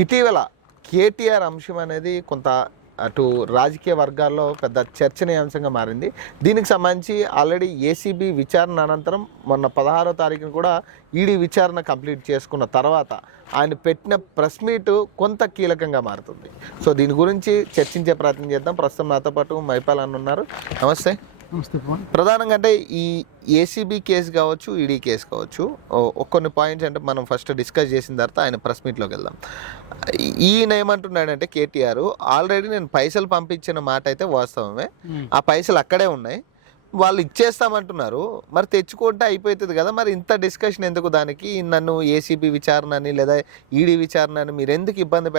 ఇటీవల కేటీఆర్ అంశం అనేది కొంత అటు రాజకీయ వర్గాల్లో పెద్ద చర్చనీయాంశంగా మారింది. దీనికి సంబంధించి ఆల్రెడీ ఏసీబీ విచారణ అనంతరం మొన్న 16వ తారీఖున కూడా ఈడీ విచారణ కంప్లీట్ చేసుకున్న తర్వాత ఆయన పెట్టిన ప్రెస్ మీట్ కొంత కీలకంగా మారుతుంది. సో దీని గురించి చర్చించే ప్రయత్నం చేద్దాం. ప్రస్తుతం నాతో పాటు మైపాల్ అన్న ఉన్నారు. నమస్తే. ప్రధానంగా అంటే ఈ ఏసీబీ కేసు కావచ్చు, ఈడీ కేసు కావచ్చు, కొన్ని పాయింట్స్ అంటే మనం ఫస్ట్ డిస్కస్ చేసిన తర్వాత ఆయన ప్రెస్ మీట్లోకి వెళ్దాం. ఈయన ఏమంటున్నాడంటే కేటీఆర్ ఆల్రెడీ నేను పైసలు పంపించిన మాట అయితే వాస్తవమే, ఆ పైసలు అక్కడే ఉన్నాయి, వాళ్ళు ఇచ్చేస్తామంటున్నారు, మరి తెచ్చుకుంటే అయిపోతుంది కదా, మరి ఇంత డిస్కషన్ ఎందుకు, దానికి నన్ను ఏసీబీ విచారణ అని లేదా ఈడీ విచారణ అని మీరు ఎందుకు ఇబ్బంది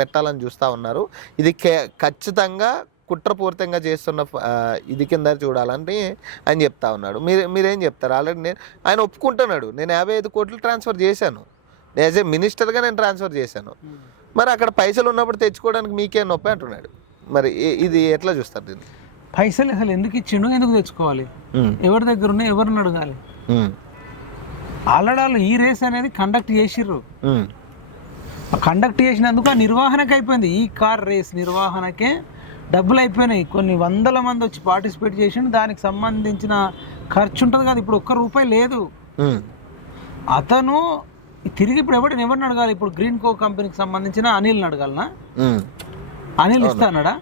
పెట్టాలని చూస్తూ ఉన్నారు, ఇది ఖచ్చితంగా కుట్రపూరితంగా చేస్తున్న ఇది కింద చూడాలని ఆయన చెప్తా ఉన్నాడు. మీరేం చెప్తారు? ఆల్రెడీ ఆయన ఒప్పుకుంటున్నాడు, నేను 55 కోట్లు ట్రాన్స్ఫర్ చేశాను, యాజ్ ఏ మినిస్టర్గా నేను ట్రాన్స్ఫర్ చేశాను, మరి అక్కడ పైసలు ఉన్నప్పుడు తెచ్చుకోవడానికి మీకే నొప్పి అంటున్నాడు. మరి ఇది ఎట్లా చూస్తారు దీన్ని? పైసలు అసలు ఎందుకు ఇచ్చిండు, ఎందుకు తెచ్చుకోవాలి, ఎవరి దగ్గర ఉన్నాయి, ఎవరిని అడగాలి? ఆల్రెడీ వాళ్ళు ఈ రేస్ అనేది కండక్ట్ చేసిర్రు, కండక్ట్ చేసినందుకు ఆ నిర్వహణకి అయిపోయింది. ఈ కార్ రేస్ నిర్వహణకే డబ్బులు అయిపోయినాయి. కొన్ని వందల మంది వచ్చి పార్టిసిపేట్ చేసిండు, దానికి సంబంధించిన ఖర్చు ఉంటుంది కదా. ఇప్పుడు ₹1 లేదు. అతను తిరిగి ఇప్పుడు ఎవరిని అడగాలి? ఇప్పుడు గ్రీన్ కో కంపెనీకి సంబంధించిన అనిల్ని అడగాలనా? అనిల్ ఇస్తానడా?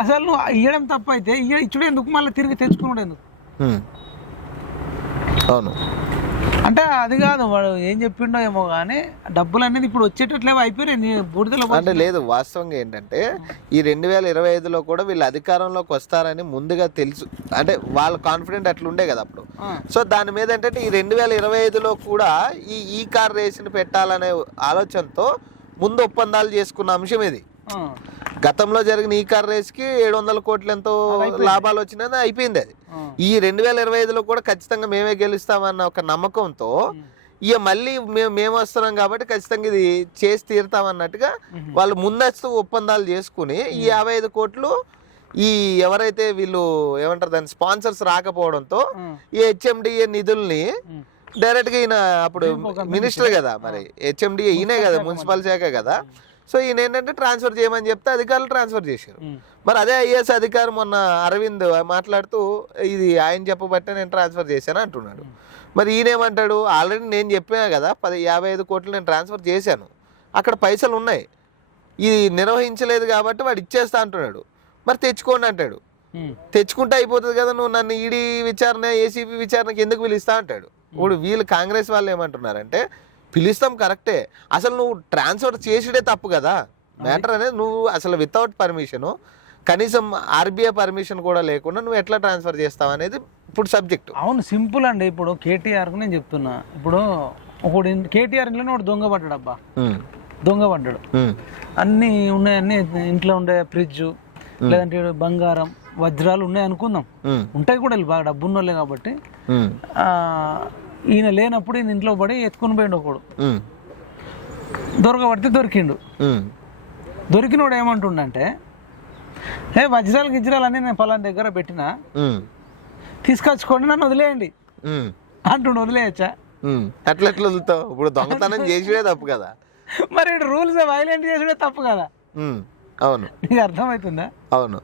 అసలు నువ్వు ఇవ్వడం తప్ప అయితే ఇచ్చుడు ఎందుకు, మళ్ళీ తిరిగి తెచ్చుకున్నాడు ఎందుకు? అవును, అంటే అది కాదు, వాడు ఏం చెప్పిండో ఏమో కానీ డబ్బులు అనేది ఇప్పుడు వచ్చేటట్లేవో అయిపోయినాయి బూడిదలో. అంటే లేదు, వాస్తవంగా ఏంటంటే ఈ 2025లో కూడా వీళ్ళు అధికారంలోకి వస్తారని ముందుగా తెలుసు, అంటే వాళ్ళ కాన్ఫిడెంట్ అట్లుండే కదా అప్పుడు. సో దాని మీద ఏంటంటే ఈ 2025లో కూడా ఈ కార్ రేస్ని పెట్టాలనే ఆలోచనతో ముందు ఒప్పందాలు చేసుకున్న అంశం ఇది. గతంలో జరిగిన ఈ కార్ రేస్ కి 700 కోట్లు ఎంతో లాభాలు వచ్చినది అయిపోయింది. అది ఈ 2025లో కూడా ఖచ్చితంగా మేమే గెలుస్తామన్న ఒక నమ్మకంతో ఇక మళ్ళీ మేము వస్తున్నాం కాబట్టి ఖచ్చితంగా ఇది చేసి తీరుతామన్నట్టుగా వాళ్ళు ముందస్తు ఒప్పందాలు చేసుకుని ఈ 55 కోట్లు ఈ ఎవరైతే వీళ్ళు ఏమంటారు దాని స్పాన్సర్స్ రాకపోవడంతో ఈ హెచ్ఎండిఏ నిధుల్ని డైరెక్ట్ గా ఈయన అప్పుడు మినిస్టర్ కదా, మరి హెచ్ఎండిఏ ఈయనే కదా, మున్సిపల్ శాఖ కదా. సో ఈయన ఏంటంటే ట్రాన్స్ఫర్ చేయమని చెప్తే అధికారులు ట్రాన్స్ఫర్ చేశారు. మరి అదే ఐఏఎస్ అధికారి మొన్న అరవింద్ మాట్లాడుతూ ఇది ఆయన చెప్పబట్టే నేను ట్రాన్స్ఫర్ చేశాను అంటున్నాడు. మరి ఈయనేమంటాడు, ఆల్రెడీ నేను చెప్పినా కదా 55 కోట్లు నేను ట్రాన్స్ఫర్ చేశాను, అక్కడ పైసలు ఉన్నాయి, ఇది నిర్వహించలేదు కాబట్టి వాడు ఇచ్చేస్తా అంటున్నాడు, మరి తెచ్చుకోండి అంటాడు. తెచ్చుకుంటే అయిపోతుంది కదా, నువ్వు నన్ను ఈడీ విచారణ ఏసీబీ విచారణకి ఎందుకు పిలుస్తా అంటాడు. ఇప్పుడు వీళ్ళు కాంగ్రెస్ వాళ్ళు ఏమంటున్నారంటే పిలుస్తాం కరెక్టే, అసలు నువ్వు ట్రాన్స్ఫర్ చేసేదే తప్పు కదా, మ్యాటర్ అనేది నువ్వు అసలు వితౌట్ పర్మిషన్, కనీసం ఆర్బీఐ పర్మిషన్ కూడా లేకుండా నువ్వు ఎట్లా ట్రాన్స్ఫర్ చేస్తావు అనేది ఇప్పుడు సబ్జెక్ట్. అవును, సింపుల్ అండి. ఇప్పుడు కేటీఆర్కు నేను చెప్తున్నా, ఇప్పుడు ఒకడు కేటీఆర్ ఇంట్లోనే ఒకటి దొంగ పడ్డాడు, అబ్బా దొంగ పడ్డాడు, అన్నీ ఉన్నాయన్నీ ఇంట్లో ఉండే ఫ్రిడ్జ్ లేదంటే బంగారం వజ్రాలు ఉన్నాయి అనుకుందాం, ఉంటాయి కూడా, బాగా డబ్బున్నోళ్ళే కాబట్టి. ఈయన లేనప్పుడు ఈయన ఇంట్లో పడి ఎత్తుకుని పోయిండు ఒకడు, దొరకబడితే దొరికిండు. దొరికినోడు ఏమంటుండంటే, వజ్రాలు గిజ్రాలు అన్నీ నేను పలానా దగ్గర పెట్టినా, తీసుకొచ్చుకోండి, నన్ను వదిలేయండి అంటుండు. వదిలేయచ్చా? అట్లా ఎట్లా వదులుతావు? ఇప్పుడు దొంగతనం చేసేదే తప్పు కదా, మరి రూల్స్ వైలేంట్ చేసుడే తప్పు కదా. అవును, నీకు అర్థమవుతుందా? అవును.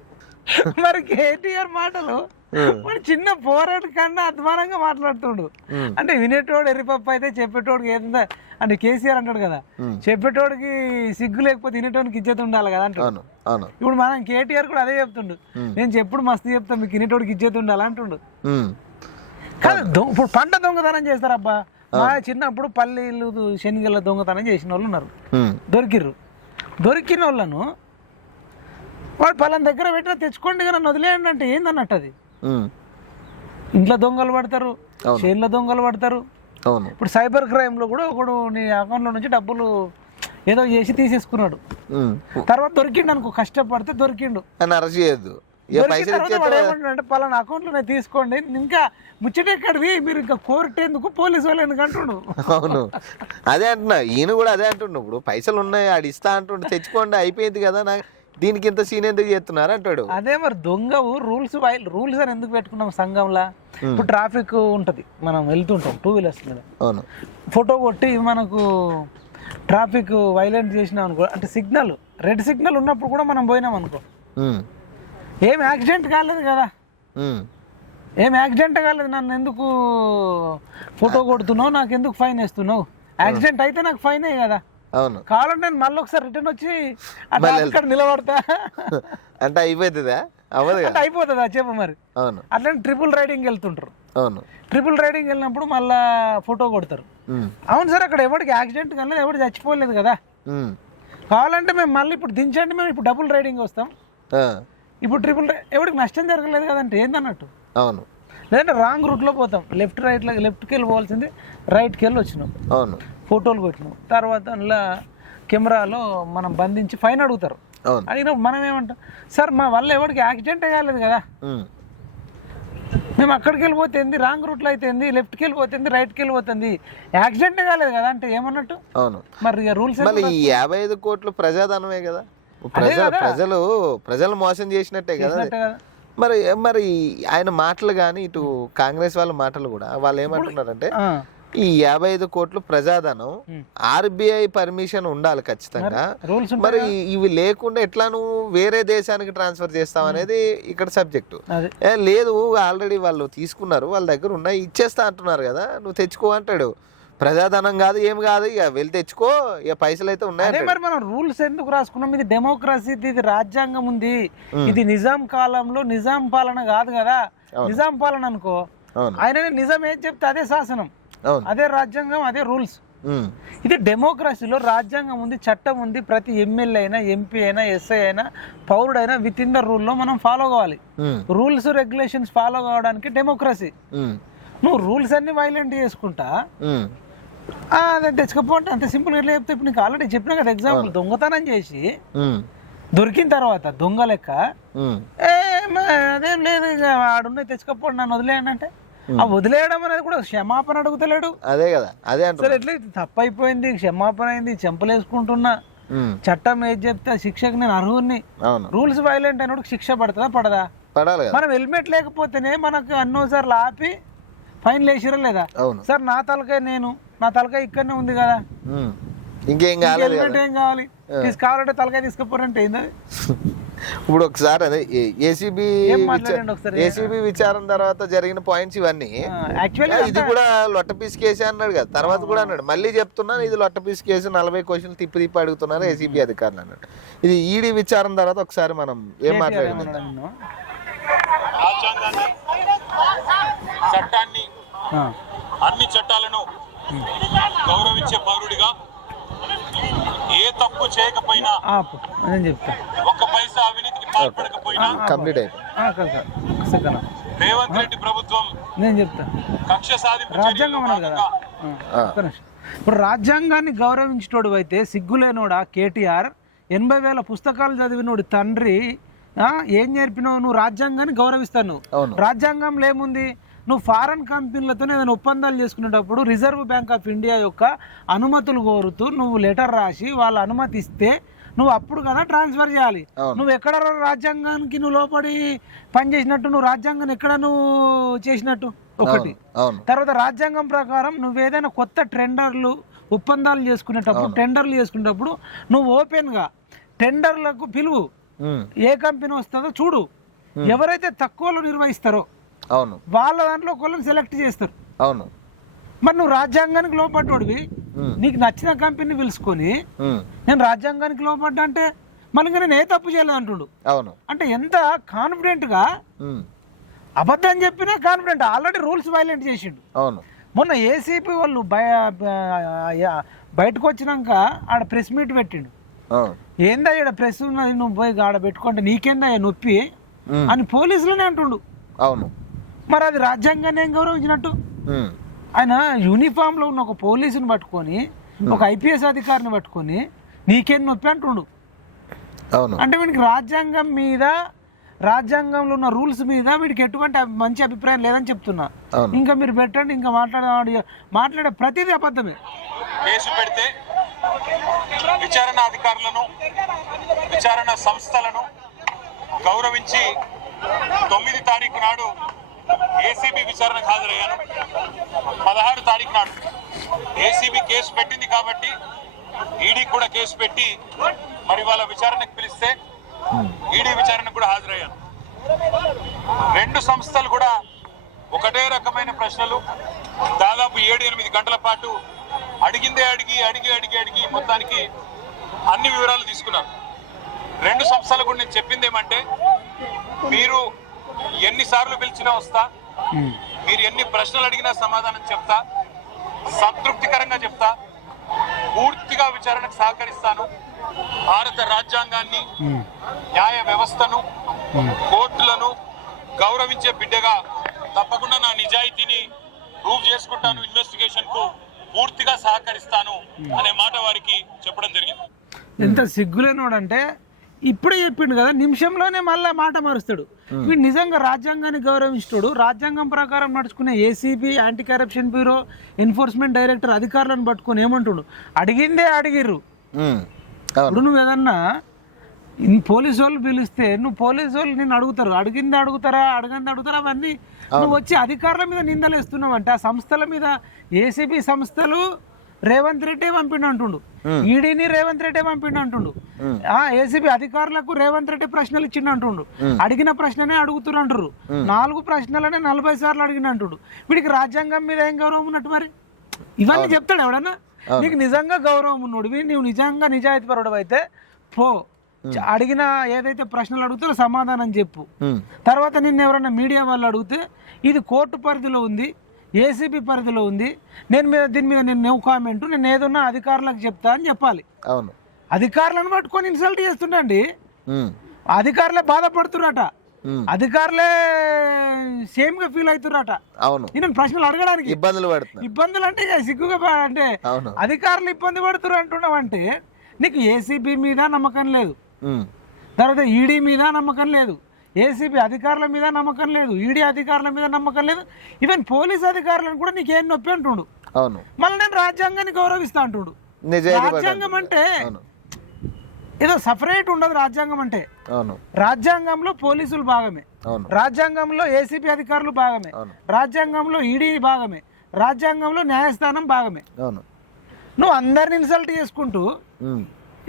మరి కేటీఆర్ మాటలు మరి చిన్న పోరాట కన్నా అద్మానంగా మాట్లాడుతుండు. అంటే వినేటోడు ఎర్రిపప్పు అయితే చెప్పేటోడికి ఏందా అంటే కేసీఆర్ అంటాడు కదా, చెప్పేటోడికి సిగ్గు లేకపోతే వినేటోడికి ఇజ్జత్ ఉండాలి కదా అంటాడు. ఇప్పుడు మనం కేటీఆర్ కూడా అదే చెప్తుండు, నేను చెప్పుడు మస్తు చెప్తా, మీకు వినేటోడికి ఇజ్జత్ ఉండాలి అంటుండు. కాదు, ఇప్పుడు పంట దొంగతనం చేస్తారు అబ్బా, మా చిన్నప్పుడు పల్లీలు శనిగల దొంగతనం చేసిన వాళ్ళు ఉన్నారు, దొరికిర్రు. దొరికిన వాళ్ళను వాడు పలానా దగ్గర పెట్టినా తెచ్చుకోండి కదా, వదిలేయండి అంటే ఏందన్నట్టు అది. ఇంట్లో దొంగలు పడతారు, చేనులో దొంగలు పడతారు. ఇప్పుడు సైబర్ క్రైమ్ లో కూడా ఒకడు నీ అకౌంట్ లో నుంచి డబ్బులు ఏదో చేసి తీసేసుకున్నాడు, తర్వాత దొరికిండు అనుకో, కష్టపడితే దొరికిండు, అంటే పలానా అకౌంట్ లో తీసుకోండి, ఇంకా ముచ్చటెక్కడివి, మీరు ఇంకా కోర్టు ఎందుకు, పోలీసు వాళ్ళు ఎందుకు అంటుండు. అవును, అదే అంటున్నా, ఈయన కూడా అదే అంటుండు, ఇప్పుడు పైసలు ఉన్నాయి ఆడు ఇస్తా అంటుండు, తెచ్చుకోండి అయిపోయింది కదా, నాకు దీనికి ఇంత సీన్ ఎందుకు చేస్తున్నారు అంటాడు. అదే మరి దొంగవు రూల్స్ అని ఎందుకు పెట్టుకున్నాం సంఘంలా? ఇప్పుడు ట్రాఫిక్ ఉంటది, మనం వెళ్తుంటాం 2 వీలర్స్ మీద, ఫోటో కొట్టి మనకు ట్రాఫిక్ వైలెంట్ చేసినాం అనుకో, అంటే సిగ్నల్ రెడ్ సిగ్నల్ ఉన్నప్పుడు కూడా మనం పోయినాం అనుకో, ఏం యాక్సిడెంట్ కాలేదు కదా, ఏం యాక్సిడెంట్ కాలేదు, నన్ను ఎందుకు ఫోటో కొడుతున్నావు, నాకు ఎందుకు ఫైన్ వేస్తున్నావు, యాక్సిడెంట్ అయితే నాకు ఫైనే కదా. అవును, కావాలంటే నేను మళ్ళీ ఒకసారి రిటర్న్ వచ్చి అక్కడ నిలబడతా అంటే అయిపోతుందా? అవ్వదు, అంటే అయిపోతుందా చెప్పు మరి. అవును, అట్లనే ట్రిపుల్ రైడింగ్ వెళ్తుంటారు, అవును, ట్రిపుల్ రైడింగ్ వెళ్ళినప్పుడు మళ్ళా ఫోటో కొడతారు. అవును సార్, అక్కడ ఎవరికి యాక్సిడెంట్ కానీ ఎవరు చచ్చిపోలేదు కదా, కావాలంటే మేము మళ్ళీ ఇప్పుడు దించండి, మేము ఇప్పుడు డబుల్ రైడింగ్ వస్తాం, ఇప్పుడు ట్రిపుల్ ఎవరికి నష్టం జరగలేదు కదంటే ఏందన్నట్టు. అవును, లేదంటే రాంగ్ రూట్లో పోతాం, లెఫ్ట్కి వెళ్ళి పోవాల్సింది రైట్కి వెళ్ళి వచ్చినాం, అవును, ఫోటోలు కొట్టినాం, తర్వాత అందులో కెమెరాలో మనం బంధించి ఫైన్ అడుగుతారు. అడిగినప్పుడు మనం ఏమంటాం, సార్ మా వల్ల ఎవరికి యాక్సిడెంటే కాలేదు కదా, మేము అక్కడికి వెళ్ళిపోతుంది రాంగ్ రూట్లో అయితేంది, లెఫ్ట్కి వెళ్ళిపోతుంది రైట్కి వెళ్ళిపోతుంది, యాక్సిడెంటే కాలేదు కదా అంటే ఏమన్నట్టు. అవును, మరి రూల్స్ ఈ 55 కోట్లు ప్రజాధనమే కదా, ప్రజలు మోసం చేసినట్టే కదా. మరి మరి ఆయన మాటలు కానీ ఇటు కాంగ్రెస్ వాళ్ళ మాటలు కూడా వాళ్ళు ఏమంటున్నారంటే ఈ 55 కోట్లు ప్రజాధనం ఆర్బీఐ పర్మిషన్ ఉండాలి ఖచ్చితంగా, మరి ఇవి లేకుండా ఎట్లా నువ్వు వేరే దేశానికి ట్రాన్స్ఫర్ చేస్తావు అనేది ఇక్కడ సబ్జెక్టు. లేదు, ఆల్రెడీ వాళ్ళు తీసుకున్నారు, వాళ్ళ దగ్గర ఉన్నాయి, ఇచ్చేస్తా అంటున్నారు కదా, నువ్వు తెచ్చుకో అంటాడు. ప్రజాధనం కాదు ఏం కాదు, ఇక వెళ్ళి తెచ్చుకో, ఇక పైసలు అయితే ఉన్నాయి. మరి మనం రూల్స్ ఎందుకు రాసుకున్నాం, ఇది డెమోక్రసీ, ఇది రాజ్యాంగం ఉంది, ఇది నిజాం కాలంలో నిజాం పాలన కాదు కదా, నిజాం పాలన అనుకో, ఆయన నిజాం ఏం చెప్తే అదే శాసనం, అదే రాజ్యాంగం, అదే రూల్స్. ఇది డెమోక్రసీలో రాజ్యాంగం ఉంది, చట్టం ఉంది, ప్రతి ఎమ్మెల్యే అయినా ఎంపీ అయినా ఎస్ఐ అయినా పౌరుడైనా విత్ ఇన్ ద రూల్లో మనం ఫాలో కావాలి. రూల్స్ రెగ్యులేషన్స్ ఫాలో కావడానికి డెమోక్రసీ. నువ్వు రూల్స్ అన్ని వైలెంట్ చేసుకుంటా అదే తెచ్చుకోపోతే అంత సింపుల్ ఎట్లా చెప్తే, ఇప్పుడు నీకు ఆల్రెడీ చెప్పినా కదా ఎగ్జాంపుల్, దొంగతనం చేసి దొరికిన తర్వాత దొంగ లెక్క అదేం లేదు ఇక ఆడున్న తెచ్చుకోపోండి నన్ను వదిలేయండి అంటే, ఆ వదిలేయడం అనేది కూడా క్షమాపణ అడుగుతలేడు. అదే కదా, అదే సరే ఎట్లా తప్పు అయిపోయింది, క్షమాపణ అయింది, చెంపలేసుకుంటున్నా, చట్టం ఏది చెప్తే శిక్షకు నేను అర్హుని, రూల్స్ వైలెంట్ అయినప్పుడు శిక్ష పడుతుందా పడదా? మనం హెల్మెట్ లేకపోతేనే మనకు అన్నోసార్లు ఆపి ఫైన్ వేసిరా లేదా, సార్ నా తలకాయ ఇక్కడనే ఉంది కదా, ఇంకేం కావాలి, ఏం కావాలి, కావాలంటే తలకాయ తీసుకుపోరంటే ఏంది. ఇప్పుడు ఒకసారి అదే ఏసీబీ విచారణ తర్వాత జరిగిన పాయింట్స్ ఇవన్నీ, ఇది కూడా లొట్టపీస్ కేసు అన్నాడు కదా, తర్వాత కూడా అన్నాడు, మళ్ళీ చెప్తున్నాను ఇది లొట్టపీస్ కేసు, 40 క్వశ్చన్లు తిప్పి అడుగుతున్నారు ఏసీబీ అధికారులు అన్నాడు. ఇది ఈడీ విచారణ తర్వాత ఒకసారి మనం ఏం మాట్లాడుతున్నాం, చట్టాన్ని అన్ని చట్టాలను గౌరవించే పౌరుడిగా ఏ తప్పు చేయకపోయినా, ఒక్క పైసా అవినీతికి పాల్పడకపోయినా రేవంత్ రెడ్డి ప్రభుత్వం నేను చెప్తా కక్ష సాధింపు రాజ్యాంగం అన్నది కదా. ఇప్పుడు రాజ్యాంగాన్ని గౌరవించేటోడు అయితే సిగ్గులేనోడా కేటీఆర్, 80,000 పుస్తకాలు చదివినోడు తండ్రి ఏం నేర్పినావు, నువ్వు రాజ్యాంగాన్ని గౌరవిస్తాను. రాజ్యాంగంలో ఏముంది, నువ్వు ఫారెన్ కంపెనీలతో ఏదైనా ఒప్పందాలు చేసుకునేటప్పుడు రిజర్వ్ బ్యాంక్ ఆఫ్ ఇండియా యొక్క అనుమతులు కోరుతూ నువ్వు లెటర్ రాసి వాళ్ళు అనుమతి ఇస్తే నువ్వు అప్పుడు కదా ట్రాన్స్ఫర్ చేయాలి. నువ్వు ఎక్కడ రాజ్యాంగానికి నువ్వు లోపడి పనిచేసినట్టు, నువ్వు రాజ్యాంగాన్ని ఎక్కడ నువ్వు చేసినట్టు ఒకటి. తర్వాత రాజ్యాంగం ప్రకారం నువ్వు ఏదైనా కొత్త ఒప్పందాలు చేసుకునేటప్పుడు నువ్వు ఓపెన్గా టెండర్లకు పిలువు, ఏ కంపెనీ వస్తుందో చూడు, ఎవరైతే తక్కువలో నిర్వహిస్తారో వాళ్ళ దాంట్లో ఒకళ్ళని సెలెక్ట్ చేస్తారు. మరి నువ్వు రాజ్యాంగానికి లోపడ్డోడివి, నీకు నచ్చిన కంపెనీ పిలుచుకొని నేను రాజ్యాంగానికి లోపడ్డా అంటే మళ్ళీ నేను ఏ తప్పు చేయలేదు అంటుడు. అంటే ఎంత కాన్ఫిడెంట్ గా అబద్ధం చెప్పినా కాన్ఫిడెంట్, ఆల్రెడీ రూల్స్ వైలేట్ చేసిండు. మొన్న ఏసీపీ వాళ్ళు బయటకు వచ్చినాక ఆడ ప్రెస్ మీట్ పెట్టిండు, ఏందా ఇక్కడ ప్రెస్ ఉన్నది నువ్వు పోయి ఆడ పెట్టుకుంటే నీకేందా నొప్పి అని పోలీసులనే అంటుండు. మరి అది రాజ్యాంగాన్ని ఏం గౌరవించినట్టు? ఆయన యూనిఫామ్ లో ఉన్న ఒక పోలీసుని పట్టుకొని, ఒక ఐపీఎస్ అధికారిని పట్టుకొని నీకేం నొప్పి అంటుండు. అంటే వీడికి రాజ్యాంగం మీద, రాజ్యాంగంలో ఉన్న రూల్స్ మీద వీడికి ఎటువంటి మంచి అభిప్రాయం లేదని చెప్తున్నా. ఇంకా మీరు పెట్టండి, ఇంకా మాట్లాడే ప్రతిదీ అబద్ధమే. కేసు పెడితే విచారణ అధికారులను, విచారణ సంస్థలను గౌరవించి 9 తారీఖు నాడు ఏసీబీ విచారణకు హాజరయ్యాను. 16 తారీఖు నాడు ఏసీబీ కేసు పెట్టింది కాబట్టి ఈడీ కూడా కేసు పెట్టి మరి వాళ్ళ విచారణకు పిలిస్తే ఈడీ విచారణకు కూడా హాజరయ్యాను. రెండు సంస్థలు కూడా ఒకటే రకమైన ప్రశ్నలు దాదాపు 7-8 గంటల పాటు అడిగిందే అడిగి మొత్తానికి అన్ని వివరాలు తీసుకున్నాను. రెండు సంస్థలకు కూడా నేను చెప్పింది ఏమంటే, మీరు ఎన్నిసార్లు పిలిచినా వస్తా, మీరు ఎన్ని ప్రశ్నలు అడిగినా సమాధానం చెప్తా, సంతృప్తికరంగా చెప్తా, పూర్తిగా విచారణకు సహకరిస్తాను. భారత రాజ్యాంగాన్ని, న్యాయ వ్యవస్థను, కోర్టులను గౌరవించే బిడ్డగా తప్పకుండా నా నిజాయితీని ప్రూవ్ చేసుకుంటాను, ఇన్వెస్టిగేషన్ కు పూర్తిగా సహకరిస్తాను అనే మాట వారికి చెప్పడం జరిగింది. ఎంత సిగ్గులేనోడంటే ఇప్పుడే చెప్పిండు కదా, నిమిషంలోనే మళ్ళీ మాట మారుస్తాడు. వీడు నిజంగా రాజ్యాంగాన్ని గౌరవించాడు. రాజ్యాంగం ప్రకారం నడుచుకునే ACB, anti corruption bureau, enforcement director అధికారులను పట్టుకుని ఏమంటుడు, అడిగిందే అడిగిర్రు. ఇప్పుడు నువ్వు ఏదన్నా పోలీసు వాళ్ళు పిలిస్తే నువ్వు పోలీసు వాళ్ళు నిన్ను అడుగుతారు, అడిగింది అడుగుతారా అవన్నీ నువ్వు వచ్చి అధికారుల మీద నిందలేస్తున్నావు అంటే ఆ సంస్థల మీద. ఏసీబీ సంస్థలు రేవంత్ రెడ్డి పంపిండు అంటుండు, ఈడీని రేవంత్ రెడ్డి పంపిండు అంటుండు, ఏసీబీ అధికారులకు రేవంత్ రెడ్డి ప్రశ్నలు ఇచ్చిండు అంటుండు, అడిగిన ప్రశ్ననే అడుగుతున్నారు అంటారు, 4 ప్రశ్నలనే 40 సార్లు అడిగిన అంటుండు. వీడికి రాజ్యాంగం మీద ఏం గౌరవం ఉన్నట్టు మరి? ఇవన్నీ చెప్తాడు ఎవడన్నా? నీకు నిజంగా గౌరవం ఉన్నోడు, నువ్వు నిజంగా నిజాయితీపరుడు అయితే పో, అడిగిన ఏదైతే ప్రశ్నలు అడుగుతారో సమాధానం చెప్పు. తర్వాత నిన్ను ఎవరైనా మీడియా వాళ్ళు అడిగితే ఇది కోర్టు పరిధిలో ఉంది, ఏసీబీ పరిధిలో ఉంది, దీని మీద నేను కామెంట్, నేను ఏదన్నా అధికారులకు చెప్తా అని చెప్పాలి. అవును, అధికారులను పట్టుకొని ఇన్సల్ట్ చేస్తుండండి. అధికారులే బాధపడుతున్నట, అధికారులే సేమ్ గా ఫీల్ అవుతున్నట. అవును, నేను ప్రశ్నలు అడగడానికి ఇబ్బందులు అంటే సిగ్గుగా అంటే అధికారులు ఇబ్బంది పడుతున్నారు అంటున్నావు అంటే నీకు ఏసీబీ మీద నమ్మకం లేదు, తర్వాత ఈడీ మీద నమ్మకం లేదు, ఏసీబీ అధికారుల మీద నమ్మకం లేదు, ఈడీ అధికారుల మీద నమ్మకం లేదు, ఈవెన్ పోలీస్ అధికారులను కూడా నీకేం నొప్పి అంటుండు. అవును, మళ్ళీ నేను రాజ్యాంగాన్ని గౌరవిస్తా అంటుండు. రాజ్యాంగం అంటే ఏదో సపరేట్ ఉండదు. రాజ్యాంగం అంటే రాజ్యాంగంలో పోలీసులు భాగమే, రాజ్యాంగంలో ఏసీబీ అధికారులు భాగమే, రాజ్యాంగంలో ఈడీ భాగమే, రాజ్యాంగంలో న్యాయస్థానం భాగమే. నువ్వు అందరిని ఇన్సల్ట్ చేసుకుంటూ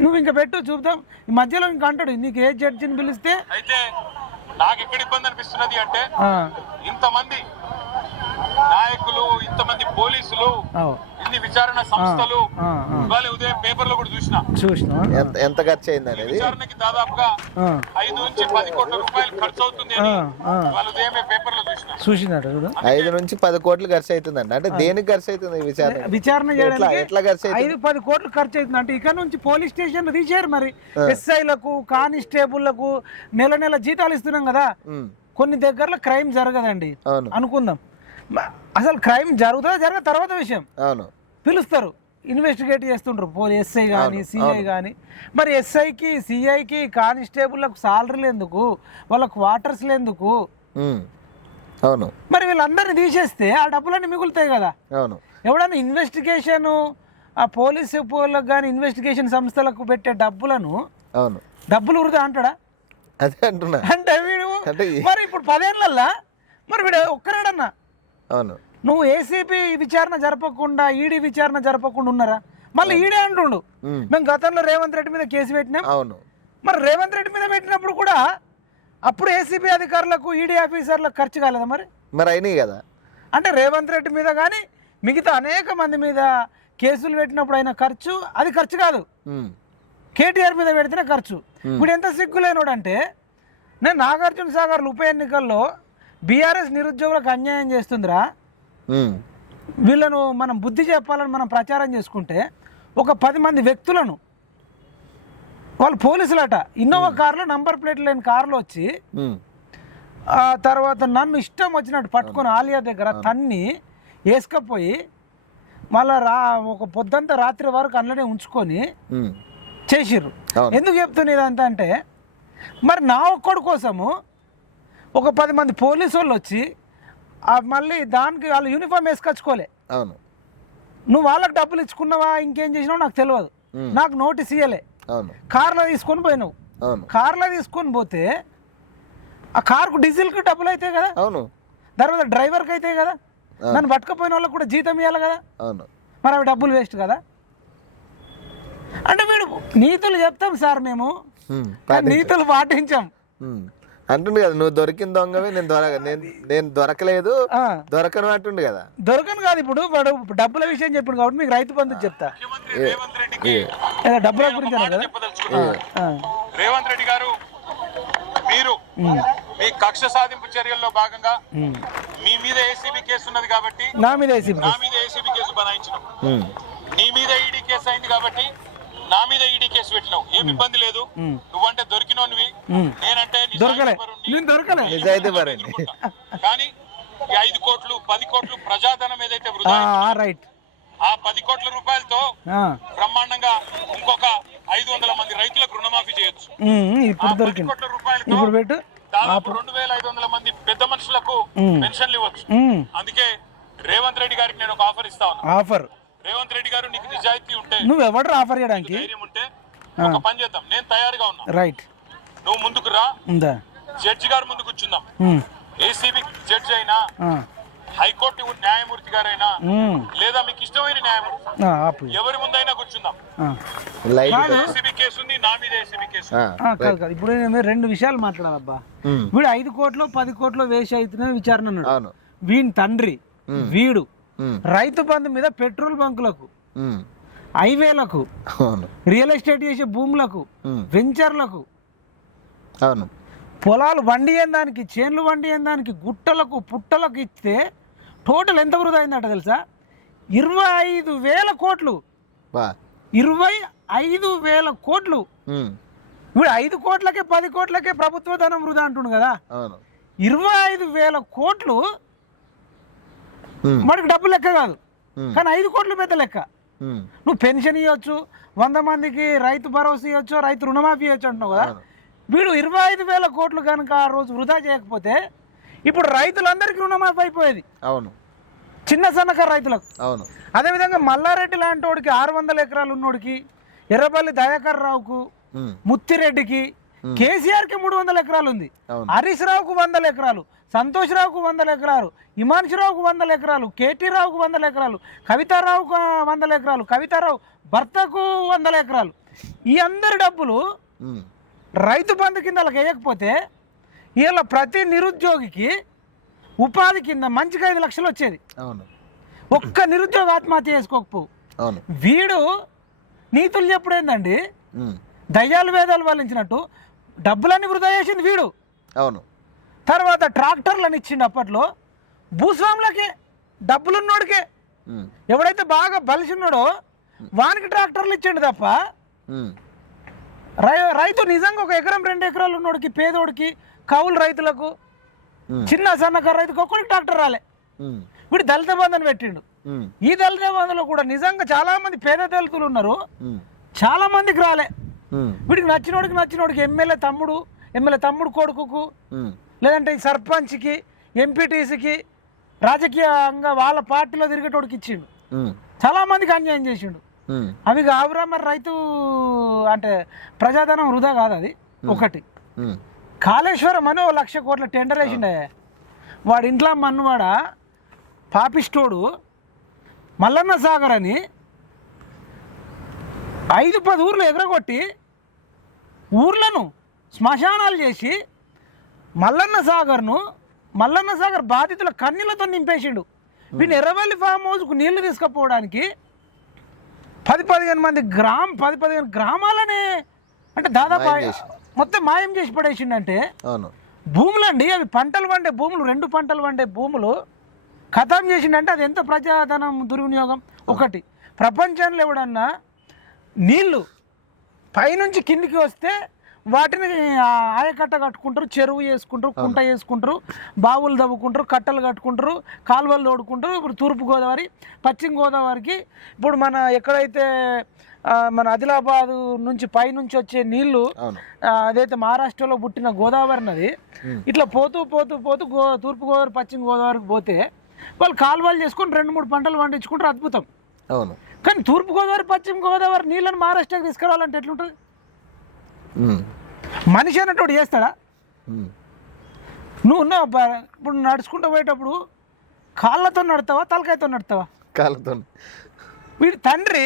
నువ్వు ఇంకా పెట్టు చూద్దాం. ఈ మధ్యలో ఇంకా అంటాడు నీకు ఏ జడ్జిని పిలిస్తే. అయితే నాకు ఎక్కడ ఇబ్బంది అనిపిస్తున్నది అంటే, ఇంతమంది నాయకులు, ఇంతమంది పోలీసులు, ఇన్ని విచారణ సంస్థలు, ఇవాళ ఉదయం పేపర్లో కూడా చూసిన ఎంత ఖర్చు అయింది అనేది, విచారణకి దాదాపుగా 5 నుంచి 10 కోట్ల రూపాయలు ఖర్చు అవుతుంది అని ఇవాళ ఉదయం పేపర్లో చూసినాడు. 5 నుంచి 10 కోట్లు ఖర్చు అవుతుందండి. అంటే దేనికి ఖర్చు అవుతుంది విచారణ చేయడానికి? ఎట్లా ఖర్చు 5-10 కోట్లు ఖర్చు అవుతుంది అంటే ఇక్కడ నుంచి పోలీస్ స్టేషన్ తీసేరు మరి. ఎస్ఐలకు, కానిస్టేబుల్లకు నెల జీతాలు ఇస్తున్నాం కదా. కొన్ని దగ్గరలో క్రైమ్ జరగదండి అనుకుందాం, అసలు క్రైమ్ జరగ తర్వాత విషయం పిలుస్తారు, ఇన్వెస్టిగేట్ చేస్తుంటారు పోలీస్ ఎస్ఐ కానీ సిఐ కానీ. మరి ఎస్ఐకి, సిఐకి, కానిస్టేబుల్లకు సాలరీలు ఎందుకు, వాళ్ళ క్వార్టర్స్ ఎందుకు? అవును, మరి వీళ్ళందరినీ తీసేస్తే ఆ డబ్బులన్నీ మిగులుతాయి కదా. అవును, ఎవడన్నా ఇన్వెస్టిగేషన్ ఆ పోలీసు వాళ్ళకి కానీ ఇన్వెస్టిగేషన్ సంస్థలకు పెట్టే డబ్బులను డబ్బులు వృధా అంటాడా? అదే అంటున్నా. అంటే వీడు మరి ఇప్పుడు 10 ఏళ్ళల్లా మరి వీడు ఒక్కరాడన్నా. అవును, నువ్వు ఏసీబీ విచారణ జరపకుండా, ఈడీ విచారణ జరపకుండా ఉన్నారా? మళ్ళీ ఈడీ అంటుండు మేము గతంలో రేవంత్ రెడ్డి మీద కేసు పెట్టినాం. అవును, మరి రేవంత్ రెడ్డి మీద పెట్టినప్పుడు కూడా అప్పుడు ఏసీబీ అధికారులకు, ఈడీ ఆఫీసర్లకు ఖర్చు కాలేదా? మరి అయినాయి కదా. అంటే రేవంత్ రెడ్డి మీద కానీ మిగతా అనేక మంది మీద కేసులు పెట్టినప్పుడు అయిన ఖర్చు అది ఖర్చు కాదు, కేటీఆర్ మీద పెడితేనే ఖర్చు. ఇప్పుడు ఎంత సిగ్గులేనోడు అంటే, నేను నాగార్జున సాగర్ ఉప ఎన్నికల్లో బీఆర్ఎస్ నిరుద్యోగులకు అన్యాయం చేస్తుందిరా, వీళ్ళను మనం బుద్ధి చెప్పాలని మనం ప్రచారం చేసుకుంటే ఒక 10 మంది వ్యక్తులను వాళ్ళు పోలీసులట ఇన్నోవా కార్లో, నంబర్ ప్లేట్ లేని కార్లో వచ్చి ఆ తర్వాత నన్ను ఇష్టం వచ్చినట్టు పట్టుకొని ఆలియా దగ్గర తన్ని వేసుకపోయి మళ్ళా ఒక పొద్దంతా రాత్రి వరకు అందులోనే ఉంచుకొని చేసిర్రు. ఎందుకు చెప్తున్నా ఇదంతా అంటే, మరి నా ఒక్కడి కోసము ఒక 10 మంది పోలీసు వాళ్ళు వచ్చి మళ్ళీ దానికి వాళ్ళు యూనిఫామ్ వేసుకొచ్చుకోలే. అవును, నువ్వు వాళ్ళకి డబ్బులు ఇచ్చుకున్నావా ఇంకేం చేసినావు నాకు తెలియదు, నాకు నోటీస్ ఇయ్యలే. కార్లో తీసుకొని పోయినావు, కార్లో తీసుకొని పోతే ఆ కార్కు డీజిల్కి డబ్బులు అవుతాయి కదా. అవును, తర్వాత డ్రైవర్కి అవుతాయి కదా. నన్ను పట్టుకపోయిన వాళ్ళకి కూడా జీతం ఇవ్వాలి కదా. అవును, మరి అవి డబ్బులు వేస్ట్ కదా. అంటే వీడు నీతులు చెప్తాం సార్ మేము, కానీ నీతులు పాటించాం అంటుండు కదా, నువ్వు దొరికిన దొంగవి, నేను దొరకలేదు, దొరకను అంటుండు కదా. దొరకను కాదు, ఇప్పుడు వాడు డబ్బుల విషయం చెప్పుడు కాబట్టి మీకు రైతు బంధు చెప్తా. రేవంత్ రెడ్డికి డబ్బుల గురించి కదా. రేవంత్ రెడ్డి గారు, మీరు మీ కక్ష సాధింపు చర్యల్లో భాగంగా మీ మీద ఏసీబీ కేసు ఉన్నది కాబట్టి నా మీద ఏసీబీ కేసు బనాయించినాం, నీ మీద ఈడీ కేసు అయింది కాబట్టి నా మీద ఈడీ కేసు పెట్టినావు. ఏమి ఇబ్బంది లేదు, నువ్వంటే దొరికినోనివి, నేనంటే కానీ ఈ 5 కోట్లు 10 కోట్లు ప్రజాధనం ఏదైతే వృధా, ఆ 10 కోట్ల రూపాయలతో బ్రహ్మాండంగా ఇంకొక 500 మంది రైతులకు రుణమాఫీ చేయొచ్చు. 10 కోట్ల రూపాయలతో దాదాపు 2500 మంది పెద్ద మనుషులకు పెన్షన్లు ఇవ్వచ్చు. అందుకే రేవంత్ రెడ్డి గారికి నేను ఒక ఆఫర్ ఇస్తా ఉన్నా. ఆఫర్ రేవంత్ రెడ్డి గారు, నీకు నిజాయితీ ఉంటే, నువ్వు ఎవరు ఆఫర్ చేయడానికి ధైర్యం ఉంటే ఒక పని చేద్దాం, నేను తయారుగా ఉన్నా. రైట్, నువ్వు ముందుకు రా, జడ్జి గారు ముందు కూర్చుందాం. ఏసీబీ జడ్జి అయినా, హైకోర్టు న్యాయమూర్తి గారైనా, లేదా మీకు ఇష్టమైన న్యాయమూర్తి ఎవరి ముందైనా కూర్చుందాం. ఏసీబీ కేసు ఉంది, నా మీద ఏసీబీ కేసు. ఇప్పుడు నేను 2 విషయాలు మాట్లాడాలబ్బా. వీడు 5 కోట్లు 10 కోట్లు వేసి అయితేనే విచారణ అన్నాడు. వీని తండ్రి వీడు రైతు బంధు మీద పెట్రోల్ బంకులకు, హైవేలకు, రియల్ ఎస్టేట్ చేసే భూములకు, వెంచర్లకు, పొలాలు వండి దానికి, చేన్లు వండి దానికి, గుట్టలకు పుట్టలకు ఇస్తే టోటల్ ఎంత వృధా అయిందట తెలుసా? 25,000 కోట్లు. 25,000 కోట్లు. ఇప్పుడు 5 కోట్లకే 10 కోట్లకే ప్రభుత్వ ధనం వృధా అంటుండు కదా. 25,000 కోట్లు మనకి డబ్బు లెక్క కాదు, కానీ 5 కోట్లు పెద్ద లెక్క. నువ్వు పెన్షన్ ఇవ్వచ్చు, 100 మందికి రైతు భరోసా ఇవ్వచ్చు, రైతు రుణమాఫీ ఇవ్వచ్చు అంటున్నావు కదా. వీడు 25,000 కోట్లు కనుక ఆ రోజు వృధా చేయకపోతే ఇప్పుడు రైతులందరికీ రుణమాఫీ అయిపోయేది. అవును, చిన్న సన్నకారు రైతులకు. అవును. అదేవిధంగా మల్లారెడ్డి లాంటి వాడికి 600 ఎకరాలు ఉన్నోడికి, ఎర్రబల్లి దయాకర్ రావుకు, ముత్తిరెడ్డికి, కేసీఆర్కి 300 ఎకరాలు ఉంది, హరీష్ రావుకు 100 ఎకరాలు, సంతోష్ రావుకు 100 ఎకరాలు, హిమాంశు రావుకు 100 ఎకరాలు, కేటీ రావుకు 100 ఎకరాలు, కవితారావుకు 100 ఎకరాలు, కవితారావు భర్తకు 100 ఎకరాలు. ఈ అందరి డబ్బులు రైతు బంధు కింద వాళ్ళకి వేయకపోతే ఇలా ప్రతి నిరుద్యోగికి ఉపాధి కింద మంచిగా 5 లక్షలు వచ్చేది. ఒక్క నిరుద్యోగ ఆత్మహత్య చేసుకోకపో. వీడు నీతులు చెప్పుడు ఏందండి, దయ్యాలు వేదాలు వల్లించినట్టు డబ్బులన్నీ వృధా చేసింది వీడు. అవును. తర్వాత ట్రాక్టర్లను ఇచ్చిండు అప్పట్లో భూస్వాములకే, డబ్బులున్నోడికే. ఎవడైతే బాగా బలిసిన్నాడో వానికి ట్రాక్టర్లు ఇచ్చిండు తప్ప రైతు నిజంగా 1 ఎకరం 2 ఎకరాలు ఉన్నోడికి, పేదోడికి, కౌలు రైతులకు, చిన్న సన్నకారు రైతుకు ఒక్కడికి ట్రాక్టర్ రాలే. వీడు దళిత బంధుని పెట్టిండు. ఈ దళిత బంధులో కూడా నిజంగా చాలా మంది పేద దళితులు ఉన్నారు, చాలా మందికి రాలే. వీడికి నచ్చినోడికి ఎమ్మెల్యే తమ్ముడు కొడుకుకు, లేదంటే సర్పంచ్కి, ఎంపీటీసీకి, రాజకీయంగా వాళ్ళ పార్టీలో తిరిగేటోడికి ఇచ్చిండు. చాలా మందికి అన్యాయం చేసిండు. అవి కావురా మరి రైతు అంటే ప్రజాధనం వృధా కాదు అది. ఒకటి కాళేశ్వరం అని 1,00,000 కోట్ల టెండర్ వేసిండే. వాడి ఇంట్లో మన్నువాడ పాపిస్టోడు మల్లన్న సాగర్ అని 5-10 ఊర్లు ఎగరగొట్టి ఊర్లను శ్మశానాలు చేసి మల్లన్న సాగర్ బాధితుల కన్నీళ్లతో నింపేసిండు. వీడిని ఎర్రవల్లి ఫామ్ హౌస్కు నీళ్లు తీసుకుపోవడానికి 10-15 మంది 10-15 గ్రామాలనే అంటే దాదాపు మొత్తం మాయం చేసి పడేసిండంటే భూములండి, అవి పంటలు పండే భూములు, 2 పంటలు పండే భూములు ఖతం చేసిండంటే అది ఎంత ప్రజాధనం దుర్వినియోగం. ఒకటి, ప్రపంచంలో ఎవడన్నా నీళ్లు పైనుంచి కిందికి వస్తే వాటిని ఆయకట్ట కట్టుకుంటారు, చెరువు చేసుకుంటారు, కుంట చేసుకుంటారు, బావులు తవ్వుకుంటారు, కట్టలు కట్టుకుంటారు, కాలువలు తోడుకుంటారు. ఇప్పుడు తూర్పుగోదావరి, పశ్చిమ గోదావరికి ఇప్పుడు మన ఎక్కడైతే మన ఆదిలాబాద్ నుంచి పైనుంచి వచ్చే నీళ్లు అదైతే మహారాష్ట్రలో పుట్టిన గోదావరి నది ఇట్లా పోతూ తూర్పుగోదావరి పశ్చిమ గోదావరికి పోతే వాళ్ళు కాలువలు చేసుకుని 2-3 పంటలు పండించుకుంటారు, అద్భుతం. కానీ తూర్పుగోదావరి పశ్చిమ గోదావరి నీళ్ళని మహారాష్ట్రకి తీసుకురావాలంటే ఎట్లుంటుంది? మనిషి అన్నట్టు చేస్తాడా? నువ్వు ఉన్నావు ఇప్పుడు నడుచుకుంటూ పోయేటప్పుడు కాళ్ళతో నడతావా, తలకాయతో నడతావా? కాళ్ళతో. వీడి తండ్రి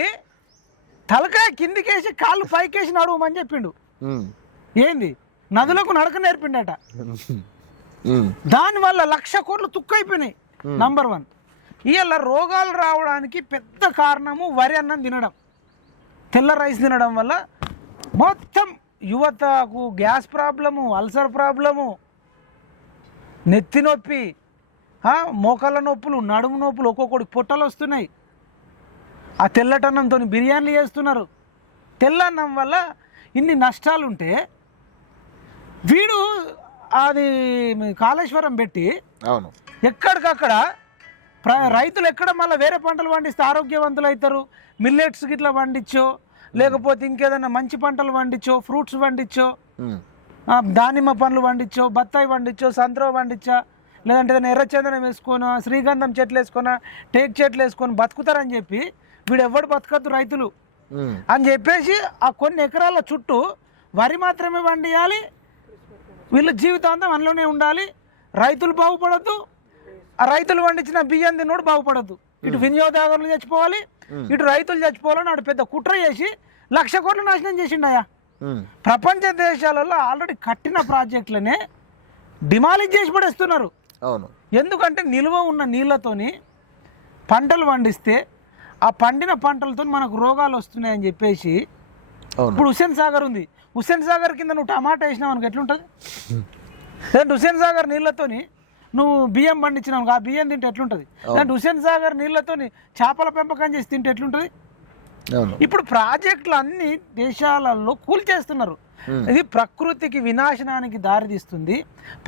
తలకాయ కిందికేసి కాళ్ళు పైకేసి నడవమని చెప్పిండు. ఏంది నదులకు నడక నేర్పిండట. దానివల్ల 1,00,000 కోట్లు తుక్కైపోయినాయి. నంబర్ 1. ఇవాళ రోగాలు రావడానికి పెద్ద కారణము వరి అన్నం తినడం, తెల్ల రైస్ తినడం వల్ల మొత్తం యువతకు గ్యాస్ ప్రాబ్లము, అల్సర్ ప్రాబ్లము, నెత్తి నొప్పి, మోకాళ్ళ నొప్పులు, నడుము నొప్పులు, ఒక్కొక్కడికి పొట్టలు వస్తున్నాయి. ఆ తెల్లటన్నంతో బిర్యానీలు చేస్తున్నారు. తెల్లన్నం వల్ల ఇన్ని నష్టాలుంటే వీడు అది కాళేశ్వరం పెట్టి అవును ఎక్కడికక్కడ రైతులు ఎక్కడ మళ్ళీ వేరే పంటలు పండిస్తే ఆరోగ్యవంతులు అవుతారు. మిల్లెట్స్ గిట్లా పండించో, లేకపోతే ఇంకేదైనా మంచి పంటలు పండించో, ఫ్రూట్స్ పండించో, దానిమ్మ పండ్లు పండించో, బత్తాయి పండించో, సంత్రం పండించా, లేదంటే ఏదైనా ఎర్రచందనం వేసుకొని, శ్రీగంధం చెట్లు వేసుకొని, టేక్ చెట్లు వేసుకొని బతుకుతారని చెప్పి వీడు ఎవడు బతకద్దు రైతులు అని చెప్పేసి ఆ కొన్ని ఎకరాల చుట్టూ వరి మాత్రమే పండియాలి. వీళ్ళ జీవితాంతం అందులోనే ఉండాలి. రైతులు బాగుపడద్దు, ఆ రైతులు పండించిన బియ్యం తిన్నోడు బాగుపడద్దు. ఇటు వినియోగదారులు చచ్చిపోవాలి, ఇటు రైతులు చచ్చిపోవాలని వాడు పెద్ద కుట్ర చేసి 1,00,000 కోట్లు నాశనం చేసిండయా. ప్రపంచ దేశాలలో ఆల్రెడీ కట్టిన ప్రాజెక్టులనే డిమాలిష్ చేసి పడేస్తున్నారు. అవును. ఎందుకంటే నిల్వ ఉన్న నీళ్ళతోని పంటలు పండిస్తే ఆ పండిన పంటలతో మనకు రోగాలు వస్తున్నాయని చెప్పేసి ఇప్పుడు హుస్సేన్ సాగర్ ఉంది. హుస్సేన్ సాగర్ కింద నువ్వు టమాటా వేసినావు అనుకో ఎట్లుంటుంది? లేదంటే హుస్సేన్ సాగర్ నీళ్ళతోని నువ్వు బియ్యం పండించినావు, ఆ బియ్యం తింటే ఎట్లుంటుంది? లేదంటే హుస్సేన్ సాగర్ నీళ్ళతోని చేపల పెంపకం చేసి తింటే ఎట్లుంటుంది? ఇప్పుడు ప్రాజెక్టులు అన్ని దేశాలలో కూల్చేస్తున్నారు. ఇది ప్రకృతికి వినాశనానికి దారితీస్తుంది,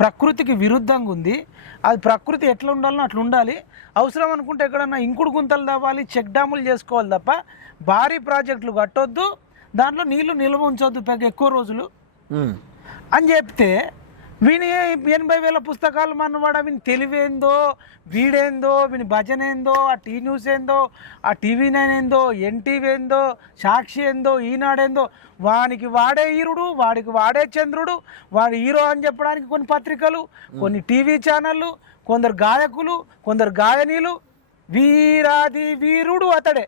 ప్రకృతికి విరుద్ధంగా ఉంది. అది ప్రకృతి ఎట్లా ఉండాలో అట్లా ఉండాలి. అవసరం అనుకుంటే ఎక్కడన్నా ఇంకుడు గుంతలు తవ్వాలి, చెక్ డ్యాములు చేసుకోవాలి తప్ప భారీ ప్రాజెక్టులు కట్టొద్దు, దాంట్లో నీళ్లు నిల్వ ఉంచొద్దు ఎక్కువ రోజులు అని చెప్తే వీని 80,000 పుస్తకాలు మనవాడ వీని తెలివేందో, వీడేందో, వీని భజన ఏందో, ఆ టీ న్యూస్ ఏందో, ఆ TV9 ఏందో, NTV ఏందో, సాక్షి ఏందో, ఈనాడేందో, వానికి వాడే హీరుడు, వాడికి వాడే చంద్రుడు, వాడు హీరో అని చెప్పడానికి కొన్ని పత్రికలు, కొన్ని టీవీ ఛానళ్ళు, కొందరు గాయకులు, కొందరు గాయనీలు. వీరాది వీరుడు అతడే.